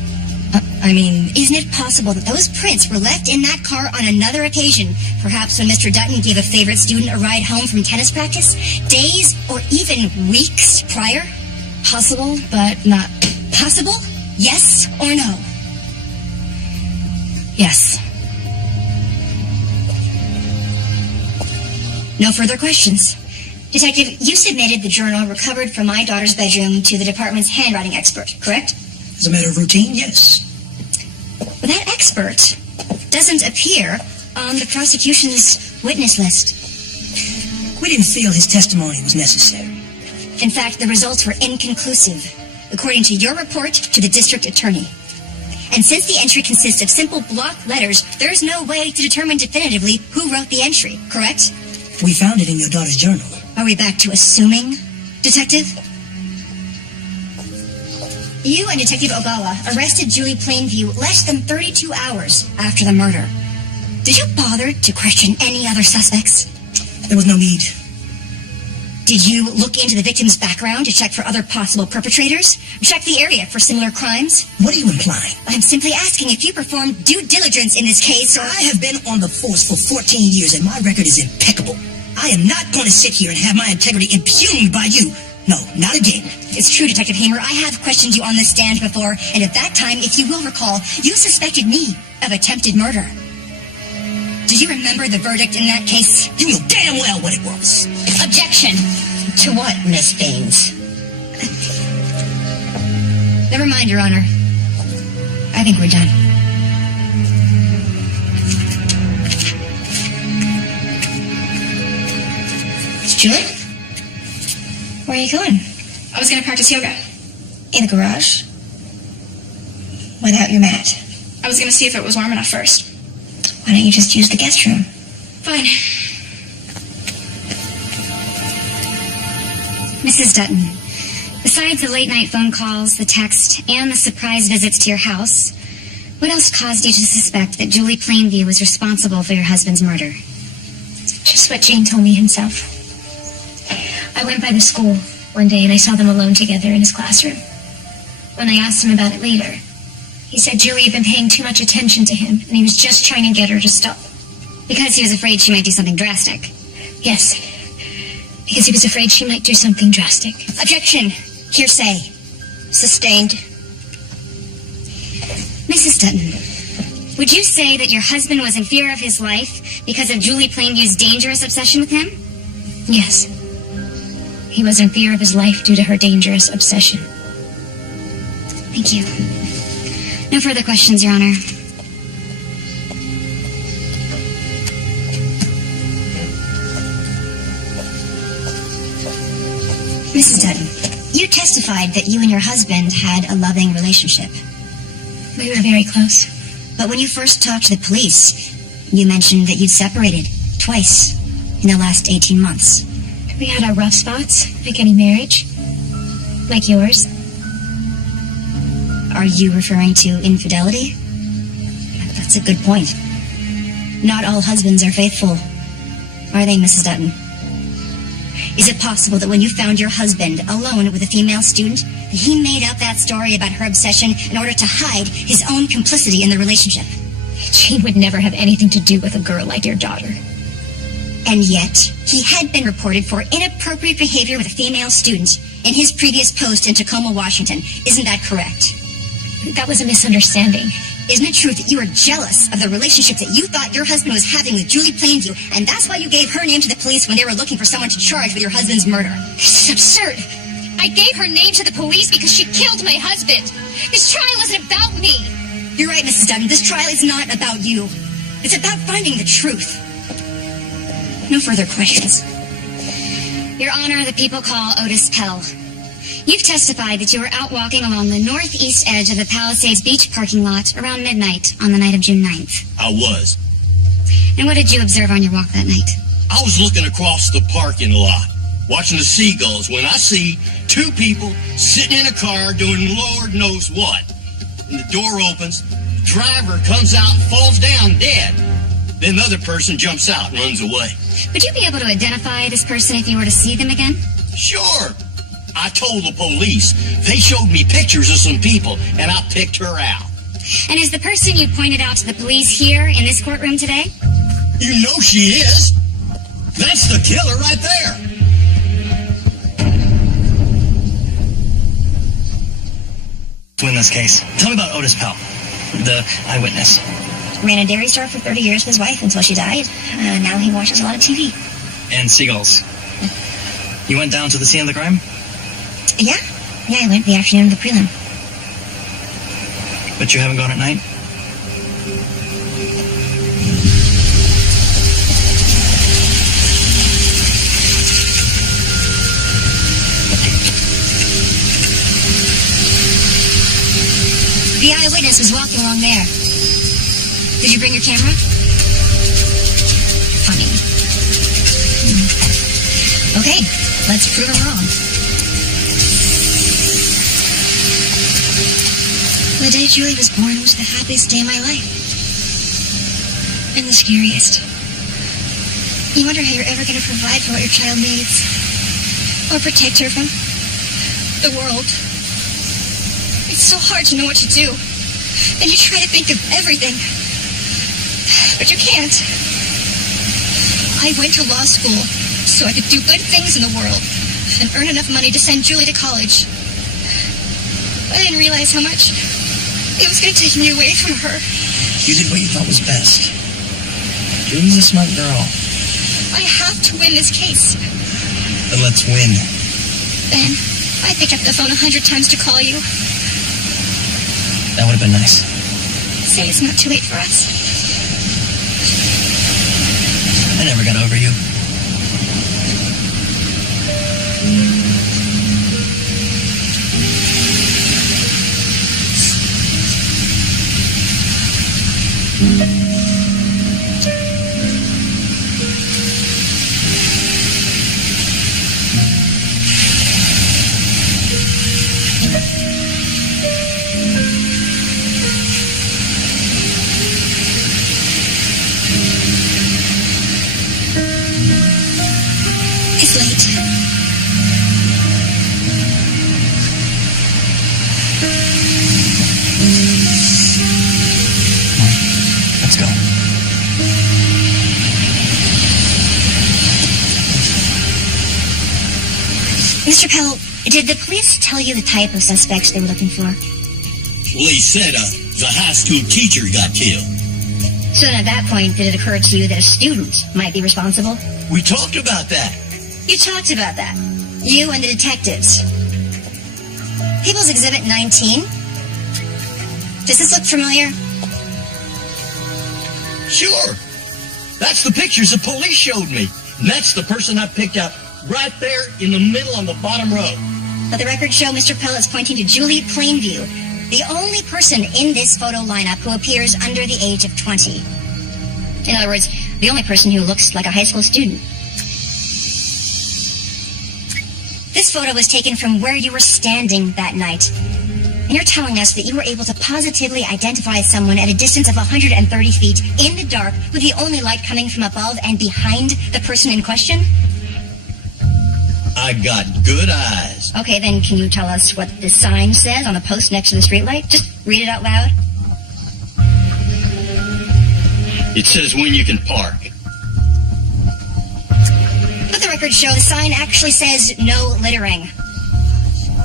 Isn't it possible that those prints were left in that car on another occasion? Perhaps when Mr. Dutton gave a favorite student a ride home from tennis practice? Days or even weeks prior? Possible, but not... Possible? Yes or no? Yes. No further questions. Detective, you submitted the journal recovered from my daughter's bedroom to the department's handwriting expert, correct? As a matter of routine, yes. But that expert doesn't appear on the prosecution's witness list. We didn't feel his testimony was necessary. In fact, the results were inconclusive, according to your report to the district attorney. And since the entry consists of simple block letters, there's no way to determine definitively who wrote the entry, correct? We found it in your daughter's journal. Are we back to assuming, Detective? You and Detective Ogawa arrested Julie Plainview less than 32 hours after the murder. Did you bother to question any other suspects? There was no need. Did you look into the victim's background to check for other possible perpetrators? Check the area for similar crimes? What are you implying? I'm simply asking if you performed due diligence in this case, or... I have been on the force for 14 years, and my record is impeccable. I am not going to sit here and have my integrity impugned by you. No, not again. It's true, Detective Hamer. I have questioned you on the stand before, and at that time, if you will recall, you suspected me of attempted murder. Do you remember the verdict in that case? You know damn well what it was. Objection. To what, Miss Baines? Never mind, Your Honor. I think we're done. Julie? Where are you going? I was going to practice yoga. In the garage? Without your mat? I was going to see if it was warm enough first. Why don't you just use the guest room? Fine. Mrs. Dutton, besides the late-night phone calls, the text, and the surprise visits to your house, what else caused you to suspect that Julie Plainview was responsible for your husband's murder? Just what Jane told me himself. I went by the school one day and I saw them alone together in his classroom. When I asked him about it later, he said Julie had been paying too much attention to him and he was just trying to get her to stop. Because he was afraid she might do something drastic. Yes, because he was afraid she might do something drastic. Objection. Hearsay. Sustained. Mrs. Dutton, would you say that your husband was in fear of his life because of Julie Plainview's dangerous obsession with him? Yes. He was in fear of his life due to her dangerous obsession. Thank you. No further questions, Your Honor. Mrs. Dutton, you testified that you and your husband had a loving relationship. We were very close. But when you first talked to the police, you mentioned that you'd separated twice in the last 18 months. We had our rough spots, like any marriage. Like yours. Are you referring to infidelity? That's a good point. Not all husbands are faithful, are they, Mrs. Dutton? Is it possible that when you found your husband alone with a female student, that he made up that story about her obsession in order to hide his own complicity in the relationship? Jane would never have anything to do with a girl like your daughter. And yet, he had been reported for inappropriate behavior with a female student in his previous post in Tacoma, Washington. Isn't that correct? That was a misunderstanding. Isn't it true that you were jealous of the relationship that you thought your husband was having with Julie Plainview, and that's why you gave her name to the police when they were looking for someone to charge with your husband's murder? This is absurd. I gave her name to the police because she killed my husband. This trial isn't about me. You're right, Mrs. Dutton. This trial is not about you. It's about finding the truth. No further questions. Your Honor, the people call Otis Pell. You've testified that you were out walking along the northeast edge of the Palisades Beach parking lot around midnight on the night of June 9th. I was. And what did you observe on your walk that night? I was looking across the parking lot, watching the seagulls, when I see two people sitting in a car doing Lord knows what. And the door opens, the driver comes out and falls down dead. Then the other person jumps out and runs away. Would you be able to identify this person if you were to see them again? Sure. I told the police. They showed me pictures of some people, and I picked her out. And is the person you pointed out to the police here in this courtroom today? You know she is. That's the killer right there. To win this case, tell me about Otis Pell, the eyewitness. Ran a dairy store for 30 years with his wife until she died. Now he watches a lot of TV. And seagulls. You went down to the scene of the crime? Yeah, I went the afternoon of the prelim. But you haven't gone at night? The eyewitness was walking along there. Did you bring your camera? Funny. Okay, let's prove him wrong. The day Julie was born was the happiest day of my life. And the scariest. You wonder how you're ever going to provide for what your child needs. Or protect her from the world. It's so hard to know what to do. And you try to think of everything. But you can't. I went to law school so I could do good things in the world and earn enough money to send Julie to college. I didn't realize how much it was going to take me away from her. You did what you thought was best. Julie's a smart girl. I have to win this case. Then let's win. Ben, I picked up the phone 100 times to call you. That would have been nice. Say it's not too late for us. I never got over you. It's late. Let's go. Mr. Pell, did the police tell you the type of suspects they were looking for? Police said the high school teacher got killed. So then at that point, did it occur to you that a student might be responsible? We talked about that. You talked about that. You and the detectives. People's Exhibit 19? Does this look familiar? Sure. That's the pictures the police showed me. And that's the person I picked out right there in the middle on the bottom row. But the records show Mr. Pell is pointing to Julie Plainview, the only person in this photo lineup who appears under the age of 20. In other words, the only person who looks like a high school student. This photo was taken from where you were standing that night. And you're telling us that you were able to positively identify someone at a distance of 130 feet in the dark with the only light coming from above and behind the person in question? I got good eyes. Okay, then can you tell us what the sign says on the post next to the streetlight? Just read it out loud. It says when you can park. But the records show the sign actually says no littering.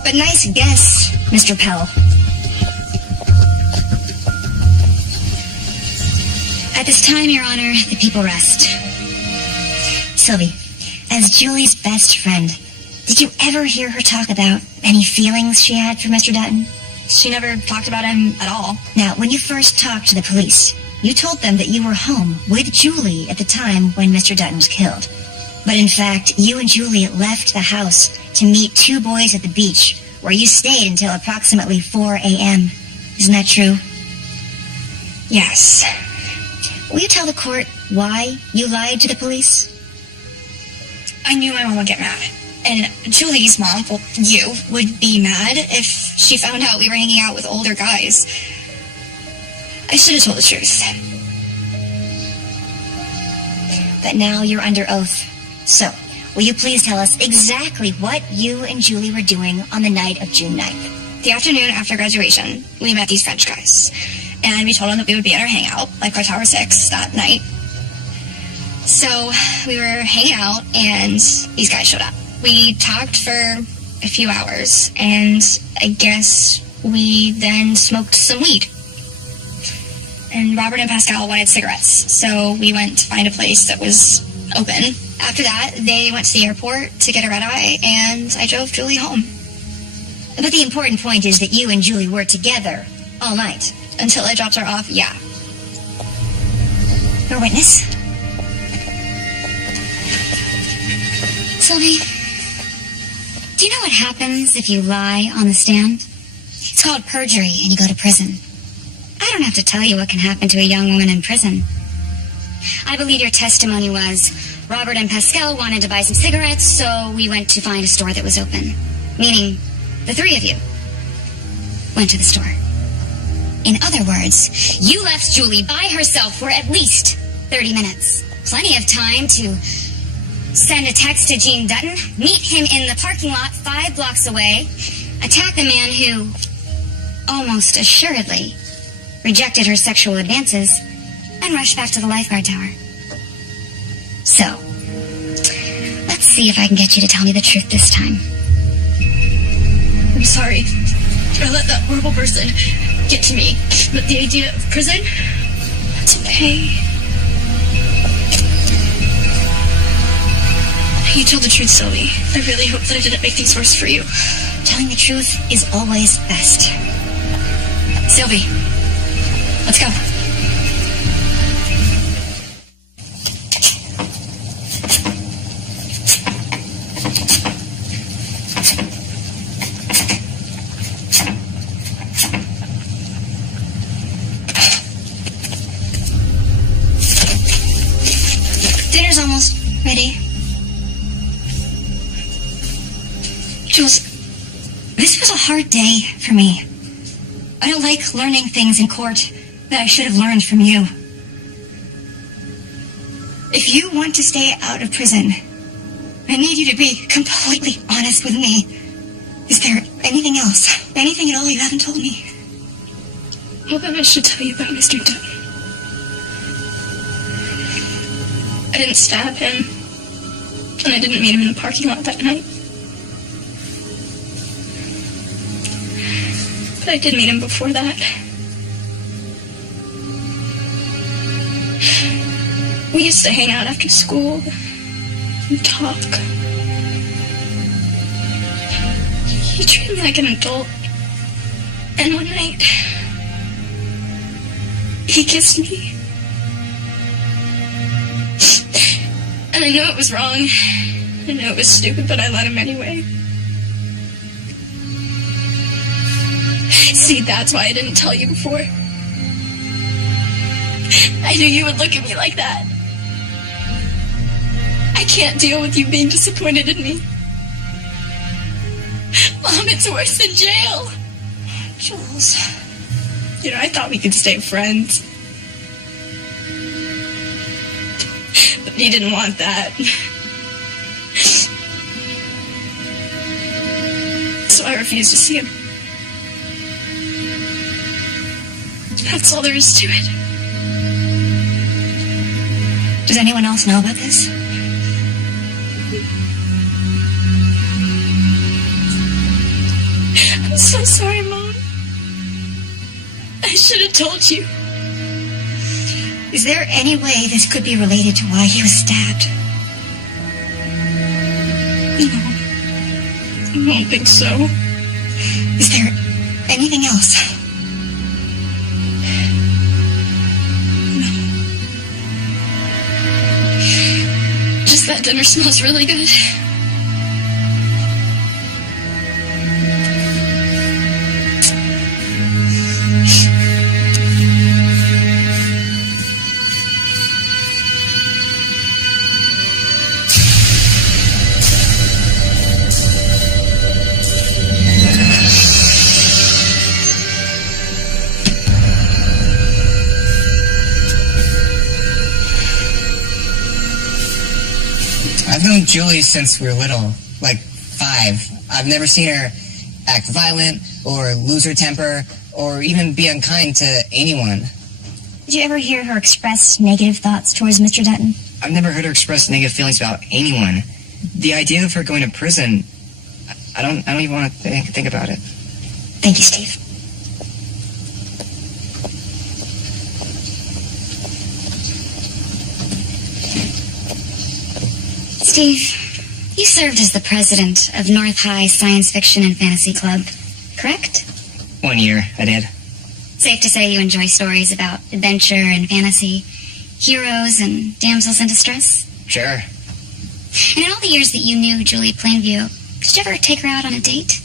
But nice guess, Mr. Pell. At this time, Your Honor, the people rest. Sylvie, as Julie's best friend, did you ever hear her talk about any feelings she had for Mr. Dutton? She never talked about him at all. Now, when you first talked to the police, you told them that you were home with Julie at the time when Mr. Dutton was killed. But in fact, you and Julie left the house to meet two boys at the beach, where you stayed until approximately 4 a.m. Isn't that true? Yes. Will you tell the court why you lied to the police? I knew my mom would get mad. And Julie's mom, well, you, would be mad if she found out we were hanging out with older guys. I should have told the truth. But now you're under oath. So, will you please tell us exactly what you and Julie were doing on the night of June 9th? The afternoon after graduation, we met these French guys. And we told them that we would be at our hangout, like by Tower 6, that night. So, we were hanging out, and these guys showed up. We talked for a few hours, and I guess we then smoked some weed. And Robert and Pascal wanted cigarettes, so we went to find a place that was open. After that, they went to the airport to get a red-eye, and I drove Julie home. But the important point is that you and Julie were together all night. Until I dropped her off, yeah. Your witness? Sylvie, do you know what happens if you lie on the stand? It's called perjury, and you go to prison. I don't have to tell you what can happen to a young woman in prison. I believe your testimony was, Robert and Pascal wanted to buy some cigarettes, so we went to find a store that was open. Meaning, the three of you went to the store. In other words, you left Julie by herself for at least 30 minutes. Plenty of time to send a text to Gene Dutton, meet him in the parking lot 5 blocks away, attack the man who, almost assuredly, rejected her sexual advances, and rush back to the lifeguard tower. So, let's see if I can get you to tell me the truth this time. I'm sorry. I let that horrible person get to me. But the idea of prison? That's okay. You told the truth, Sylvie. I really hope that I didn't make things worse for you. Telling the truth is always best. Sylvie, let's go. Dinner's almost ready. Jules, this was a hard day for me. I don't like learning things in court that I should have learned from you. If you want to stay out of prison, I need you to be completely honest with me. Is there anything else? Anything at all you haven't told me? What I should tell you about Mr. Dutton? I didn't stab him. And I didn't meet him in the parking lot that night. But I did meet him before that. We used to hang out after school and talk. He treated me like an adult. And one night, he kissed me. And I know it was wrong. I know it was stupid, but I let him anyway. See, that's why I didn't tell you before. I knew you would look at me like that. I can't deal with you being disappointed in me. Mom, it's worse than jail. Jules. You know, I thought we could stay friends. But he didn't want that. So I refused to see him. That's all there is to it. Does anyone else know about this? I'm so sorry, Mom. I should have told you. Is there any way this could be related to why he was stabbed? No. I don't think so. Is there anything else? Just that dinner smells really good. I've known Julie since we were little, like 5. I've never seen her act violent or lose her temper or even be unkind to anyone. Did you ever hear her express negative thoughts towards Mr. Dutton? I've never heard her express negative feelings about anyone. The idea of her going to prison, I don't even want to think about it. Thank you, Steve. Steve, you served as the president of North High Science Fiction and Fantasy Club, correct? 1 year, I did. Safe to say you enjoy stories about adventure and fantasy, heroes and damsels in distress? Sure. And in all the years that you knew Julie Plainview, did you ever take her out on a date?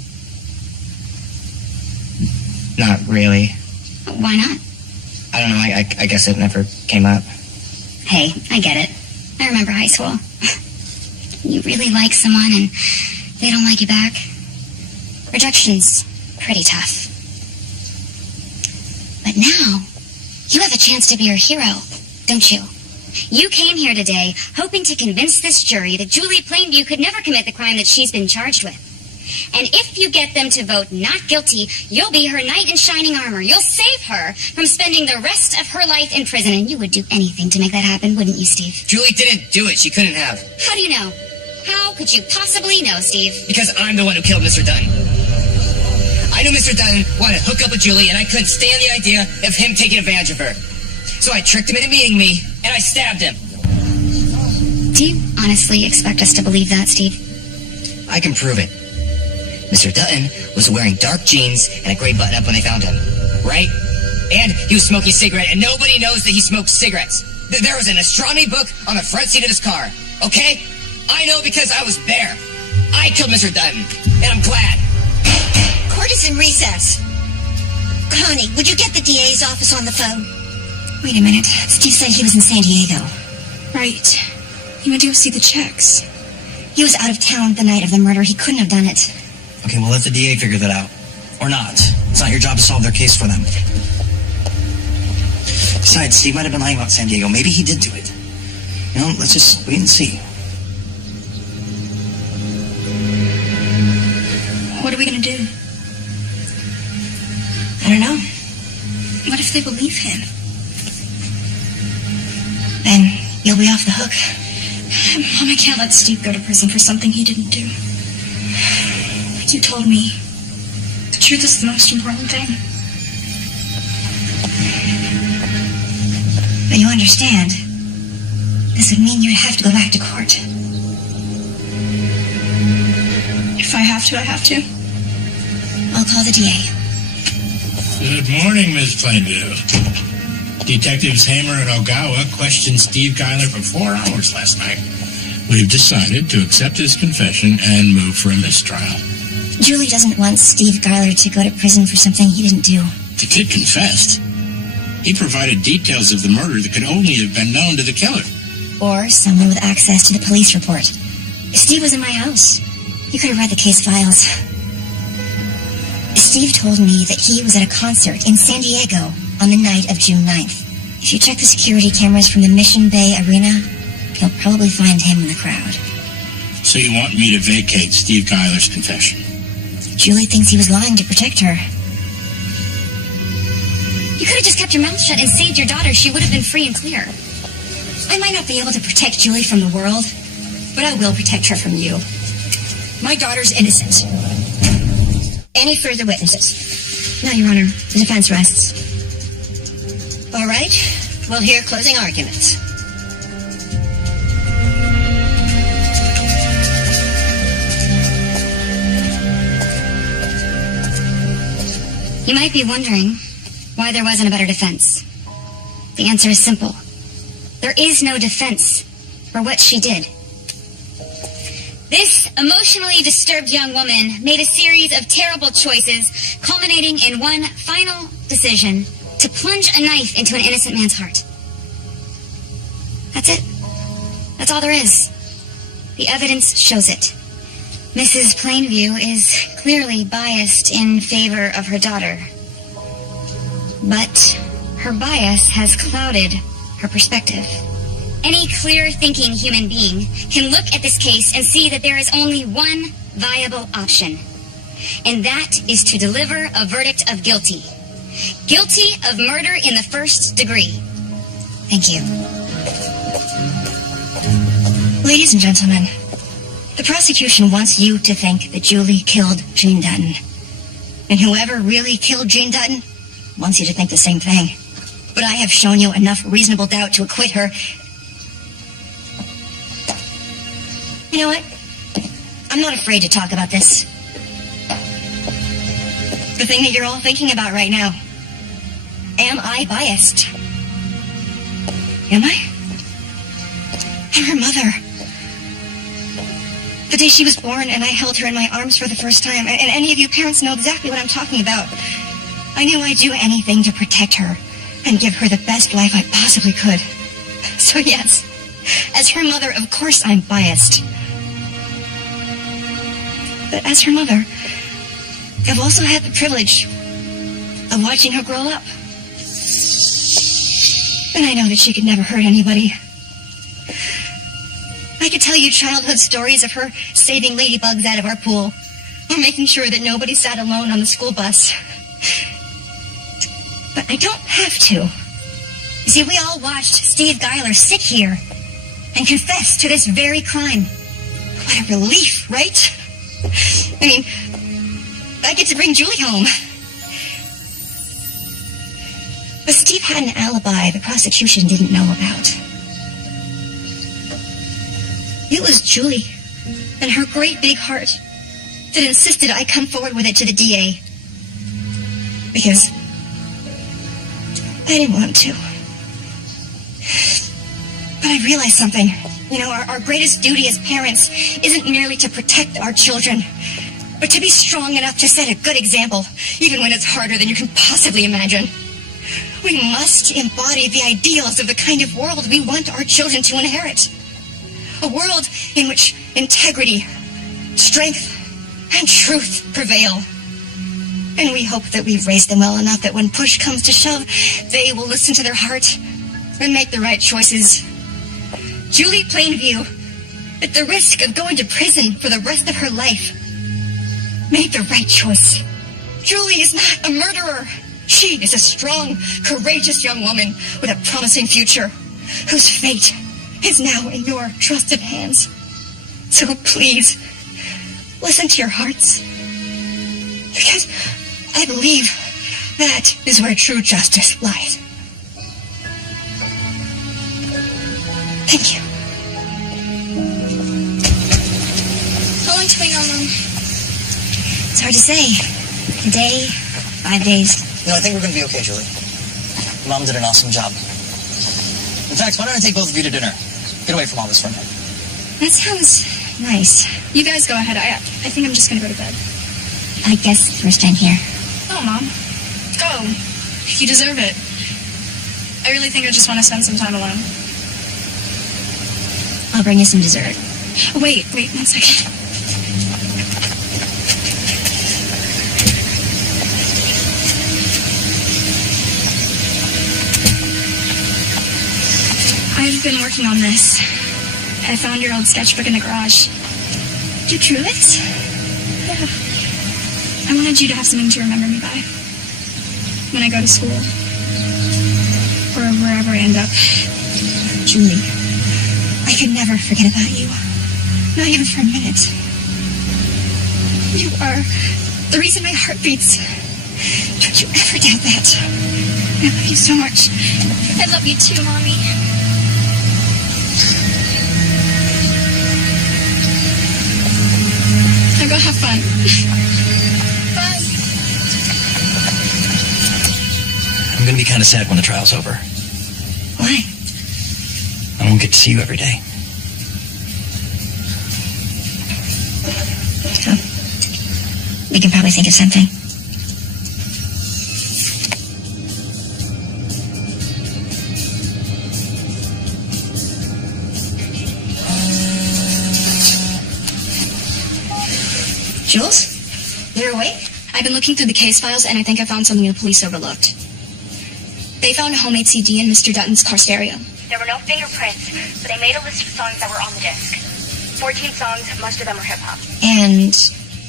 Not really. Why not? I don't know, I guess it never came up. Hey, I get it. I remember high school. You really like someone and they don't like you back. Rejection's pretty tough. But now, you have a chance to be her hero, don't you? You came here today hoping to convince this jury that Julie Plainview could never commit the crime that she's been charged with. And if you get them to vote not guilty, you'll be her knight in shining armor. You'll save her from spending the rest of her life in prison. And you would do anything to make that happen, wouldn't you, Steve? Julie didn't do it. She couldn't have. How do you know? How could you possibly know, Steve? Because I'm the one who killed Mr. Dutton. I knew Mr. Dutton wanted to hook up with Julie, and I couldn't stand the idea of him taking advantage of her. So I tricked him into meeting me, and I stabbed him. Do you honestly expect us to believe that, Steve? I can prove it. Mr. Dutton was wearing dark jeans and a gray button-up when they found him. Right? And he was smoking a cigarette, and nobody knows that he smoked cigarettes. There was an astronomy book on the front seat of his car. Okay? I know because I was there. I killed Mr. Dutton, and I'm glad. Court is in recess. Connie, would you get the DA's office on the phone? Wait a minute. Steve said he was in San Diego. Right. He went to go see the checks. He was out of town the night of the murder. He couldn't have done it. Okay, well, let the DA figure that out. Or not. It's not your job to solve their case for them. Besides, Steve might have been lying about San Diego. Maybe he did do it. You know, let's just wait and see. What are we going to do? I don't know. What if they believe him? Then you'll be off the hook. Mom, I can't let Steve go to prison for something he didn't do. You told me the truth is the most important thing. But you understand, this would mean you'd have to go back to court. If I have to, I have to. I'll call the DA. Good morning, Miss Plainview. Detectives Hamer and Ogawa questioned Steve Geiler for 4 hours last night. We've decided to accept his confession and move for a mistrial. Julie doesn't want Steve Geiler to go to prison for something he didn't do. The kid confessed. He provided details of the murder that could only have been known to the killer. Or someone with access to the police report. Steve was in my house. You could have read the case files. Steve told me that he was at a concert in San Diego on the night of June 9th. If you check the security cameras from the Mission Bay Arena, you'll probably find him in the crowd. So you want me to vacate Steve Geiler's confession? Julie thinks he was lying to protect her. You could have just kept your mouth shut and saved your daughter. She would have been free and clear. I might not be able to protect Julie from the world, but I will protect her from you. My daughter's innocent. Any further witnesses? No, Your Honor. The defense rests. All right. We'll hear closing arguments. You might be wondering why there wasn't a better defense. The answer is simple. There is no defense for what she did. This emotionally disturbed young woman made a series of terrible choices, culminating in one final decision to plunge a knife into an innocent man's heart. That's it. That's all there is. The evidence shows it. Mrs. Plainview is clearly biased in favor of her daughter. But her bias has clouded her perspective. Any clear-thinking human being can look at this case and see that there is only one viable option. And that is to deliver a verdict of guilty. Guilty of murder in the first degree. Thank you. Ladies and gentlemen, the prosecution wants you to think that Julie killed Jean Dutton. And whoever really killed Jean Dutton wants you to think the same thing. But I have shown you enough reasonable doubt to acquit her. You know what? I'm not afraid to talk about this. The thing that you're all thinking about right now. Am I biased? Am I? I'm her mother. The day she was born and I held her in my arms for the first time, and any of you parents know exactly what I'm talking about. I knew I'd do anything to protect her and give her the best life I possibly could. So yes, as her mother, of course I'm biased. But as her mother, I've also had the privilege of watching her grow up. And I know that she could never hurt anybody. I could tell you childhood stories of her saving ladybugs out of our pool, or making sure that nobody sat alone on the school bus. But I don't have to. You see, we all watched Steve Geiler sit here and confess to this very crime. What a relief, right? I mean, I get to bring Julie home. But Steve had an alibi the prosecution didn't know about. It was Julie and her great big heart that insisted I come forward with it to the DA. Because I didn't want to. But I realized something. You know, our greatest duty as parents isn't merely to protect our children, but to be strong enough to set a good example, even when it's harder than you can possibly imagine. We must embody the ideals of the kind of world we want our children to inherit. A world in which integrity, strength, and truth prevail. And we hope that we've raised them well enough that when push comes to shove, they will listen to their heart and make the right choices. Julie Plainview, at the risk of going to prison for the rest of her life, made the right choice. Julie is not a murderer. She is a strong, courageous young woman with a promising future, whose fate is now in your trusted hands. So please, listen to your hearts. Because I believe that is where true justice lies. Thank you. How long to wait on them? It's hard to say. A day, 5 days. No, I think we're going to be okay, Julie. Mom did an awesome job. In fact, why don't I take both of you to dinner? Get away from all this for a minute. That sounds nice. You guys go ahead. I think I'm just going to go to bed. I guess first time here. Oh, Mom. Go. You deserve it. I really think I just want to spend some time alone. I'll bring you some dessert. Wait 1 second. I've been working on this. I found your old sketchbook in the garage. You drew it? Yeah. I wanted you to have something to remember me by. When I go to school. Or wherever I end up. Julie, I could never forget about you. Not even for a minute. You are the reason my heart beats. Don't you ever doubt that. I love you so much. I love you too, Mommy. Now go have fun. Bye. I'm gonna be kind of sad when the trial's over. Why? I won't get to see you every day. Oh. We can probably think of something. Jules? You're awake? I've been looking through the case files, and I think I found something the police overlooked. They found a homemade CD in Mr. Dutton's car stereo. There were no fingerprints, but they made a list of songs that were on the disc. 14 songs, most of them were hip-hop. And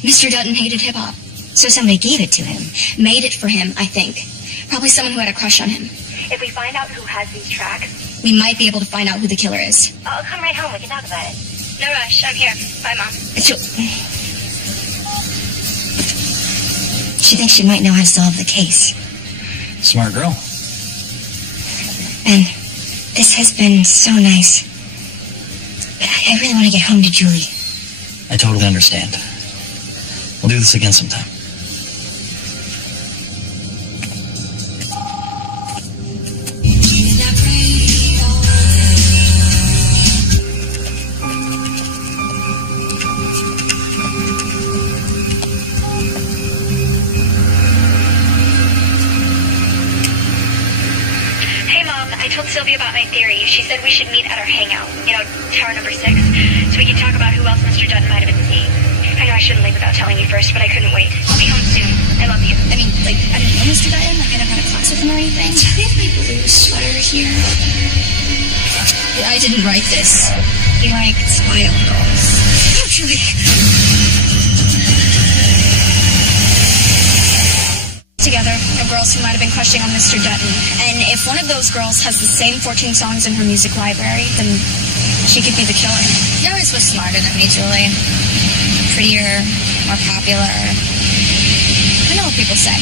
Mr. Dutton hated hip-hop. so somebody gave it to him. Made it for him, I think. Probably someone who had a crush on him. If we find out who has these tracks, we might be able to find out who the killer is. I'll come right home. We can talk about it. No rush. I'm here. Bye, Mom. She thinks she might know how to solve the case. Smart girl. Ben, this has been so nice. But I really want to get home to Julie. I totally understand. We'll do this again sometime. Sylvia about my theory. She said we should meet at our hangout, tower number 6, so we can talk about who else Mr. Dutton might have been seeing. I know I shouldn't leave without telling you first, but I couldn't wait. I'll be home soon. I love you. I mean, I didn't know Mr. Dutton. I never had a class with him or anything. Do I have my blue sweater here? I didn't write this. He liked Wild Girls. Actually... together of girls who might have been crushing on Mr. Dutton. And if one of those girls has the same 14 songs in her music library, then she could be the killer. You always was smarter than me, Julie. Prettier, more popular. I know what people say.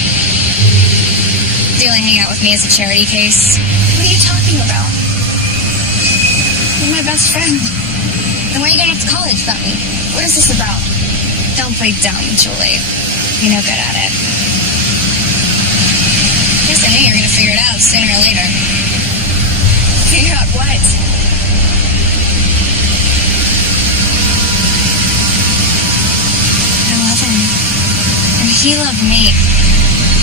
You only hang out with me as a charity case. What are you talking about? You're my best friend. Then why are you going off to college without me? What is this about? Don't play dumb, Julie. You're no good at it. I guess I knew you were going to figure it out sooner or later. Figure out what? I love him. And he loved me.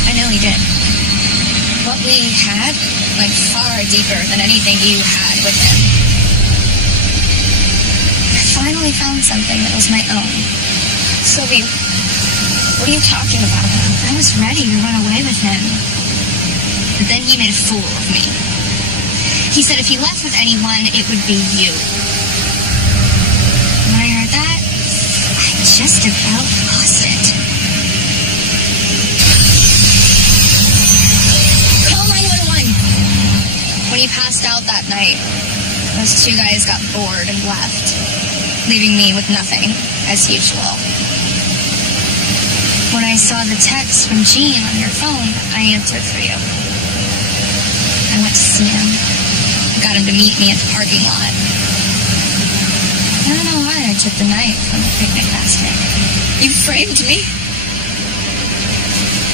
I know he did. What we had went far deeper than anything you had with him. I finally found something that was my own. Sylvie, what are you talking about? I was ready to run away with him. But then he made a fool of me. He said if he left with anyone, it would be you. When I heard that, I just about lost it. Call 911. When he passed out that night, those two guys got bored and left, leaving me with nothing, as usual. When I saw the text from Jean on your phone, I answered for you. I went to see him. Got him to meet me at the parking lot. I don't know why I took the knife from the picnic basket. You framed me?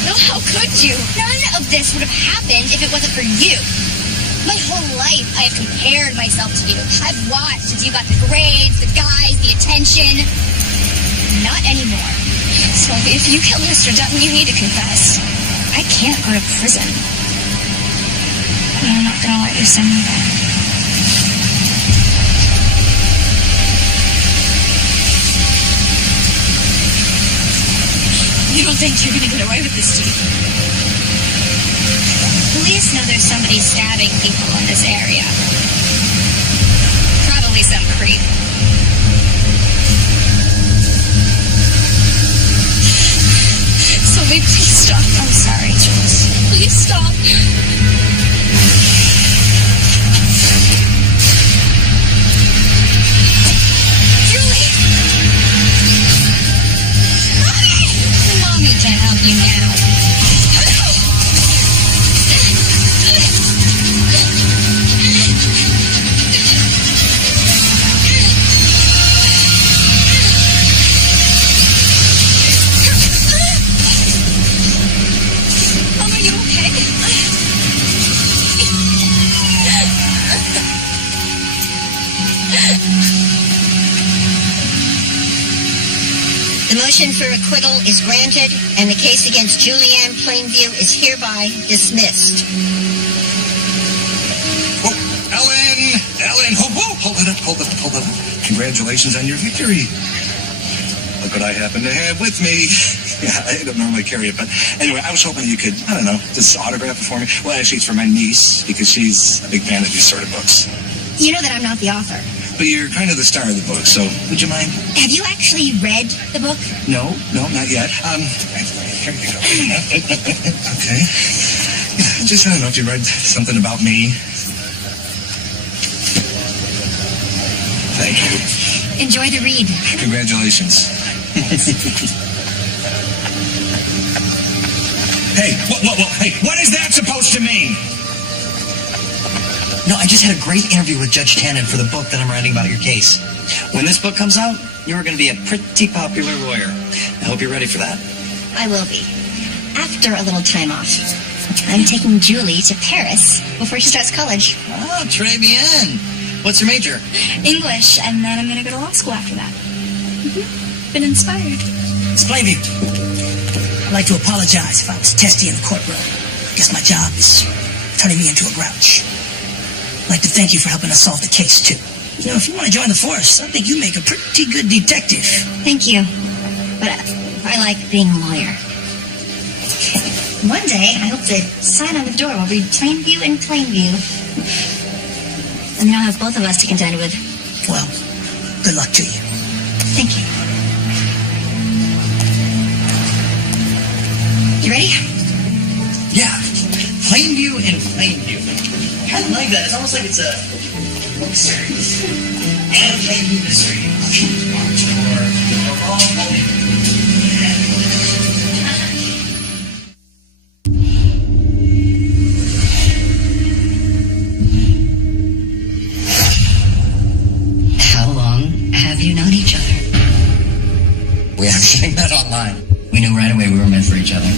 No, how could you? None of this would have happened if it wasn't for you. My whole life, I have compared myself to you. I've watched as you got the grades, the guys, the attention. Not anymore. Sylvie, if you killed Mr. Dutton, you need to confess. I can't go to prison. And I'm not gonna let you send me there. You don't think you're gonna get away with this, Steve? Police know there's somebody stabbing people in this area. Probably some creep. Sylvie, please stop. I'm sorry, Jules. Please stop. Julie! Mommy can't help you now. Mom, are you okay? The motion for acquittal is granted, and the case against Julianne Plainview is hereby dismissed. Oh, Ellen, hold it up. Congratulations on your victory. Look what I happen to have with me. Yeah, I don't normally carry it, but anyway, I was hoping you could, I don't know, just autograph it for me. Well, actually, it's for my niece, because she's a big fan of these sort of books. You know that I'm not the author. But you're kind of the star of the book, so would you mind? Have you actually read the book? No, not yet. Here you go. Okay. Yeah, just, I don't know if you read something about me. Thank you. Enjoy the read. Congratulations. Hey, what is that supposed to mean? No, I just had a great interview with Judge Tannen for the book that I'm writing about your case. When this book comes out, you're going to be a pretty popular lawyer. I hope you're ready for that. I will be. After a little time off. I'm taking Julie to Paris before she starts college. Oh, très bien. What's your major? English, and then I'm gonna go to law school after that. Been inspired. Miss Plainview, I'd like to apologize if I was testy in the courtroom. Guess my job is turning me into a grouch. I'd like to thank you for helping us solve the case, too. You know, if you want to join the force, I think you make a pretty good detective. Thank you. But I like being a lawyer. One day, I hope the sign on the door will read Plainview and Plainview. And then I'll have both of us to contend with. Well, good luck to you. Thank you. You ready? Yeah. Plainview and Plainview. I kind of like that. It's almost like it's a book series. And Plainview Mystery. Or all Plainview. each other. We actually met online. We knew right away we were meant for each other.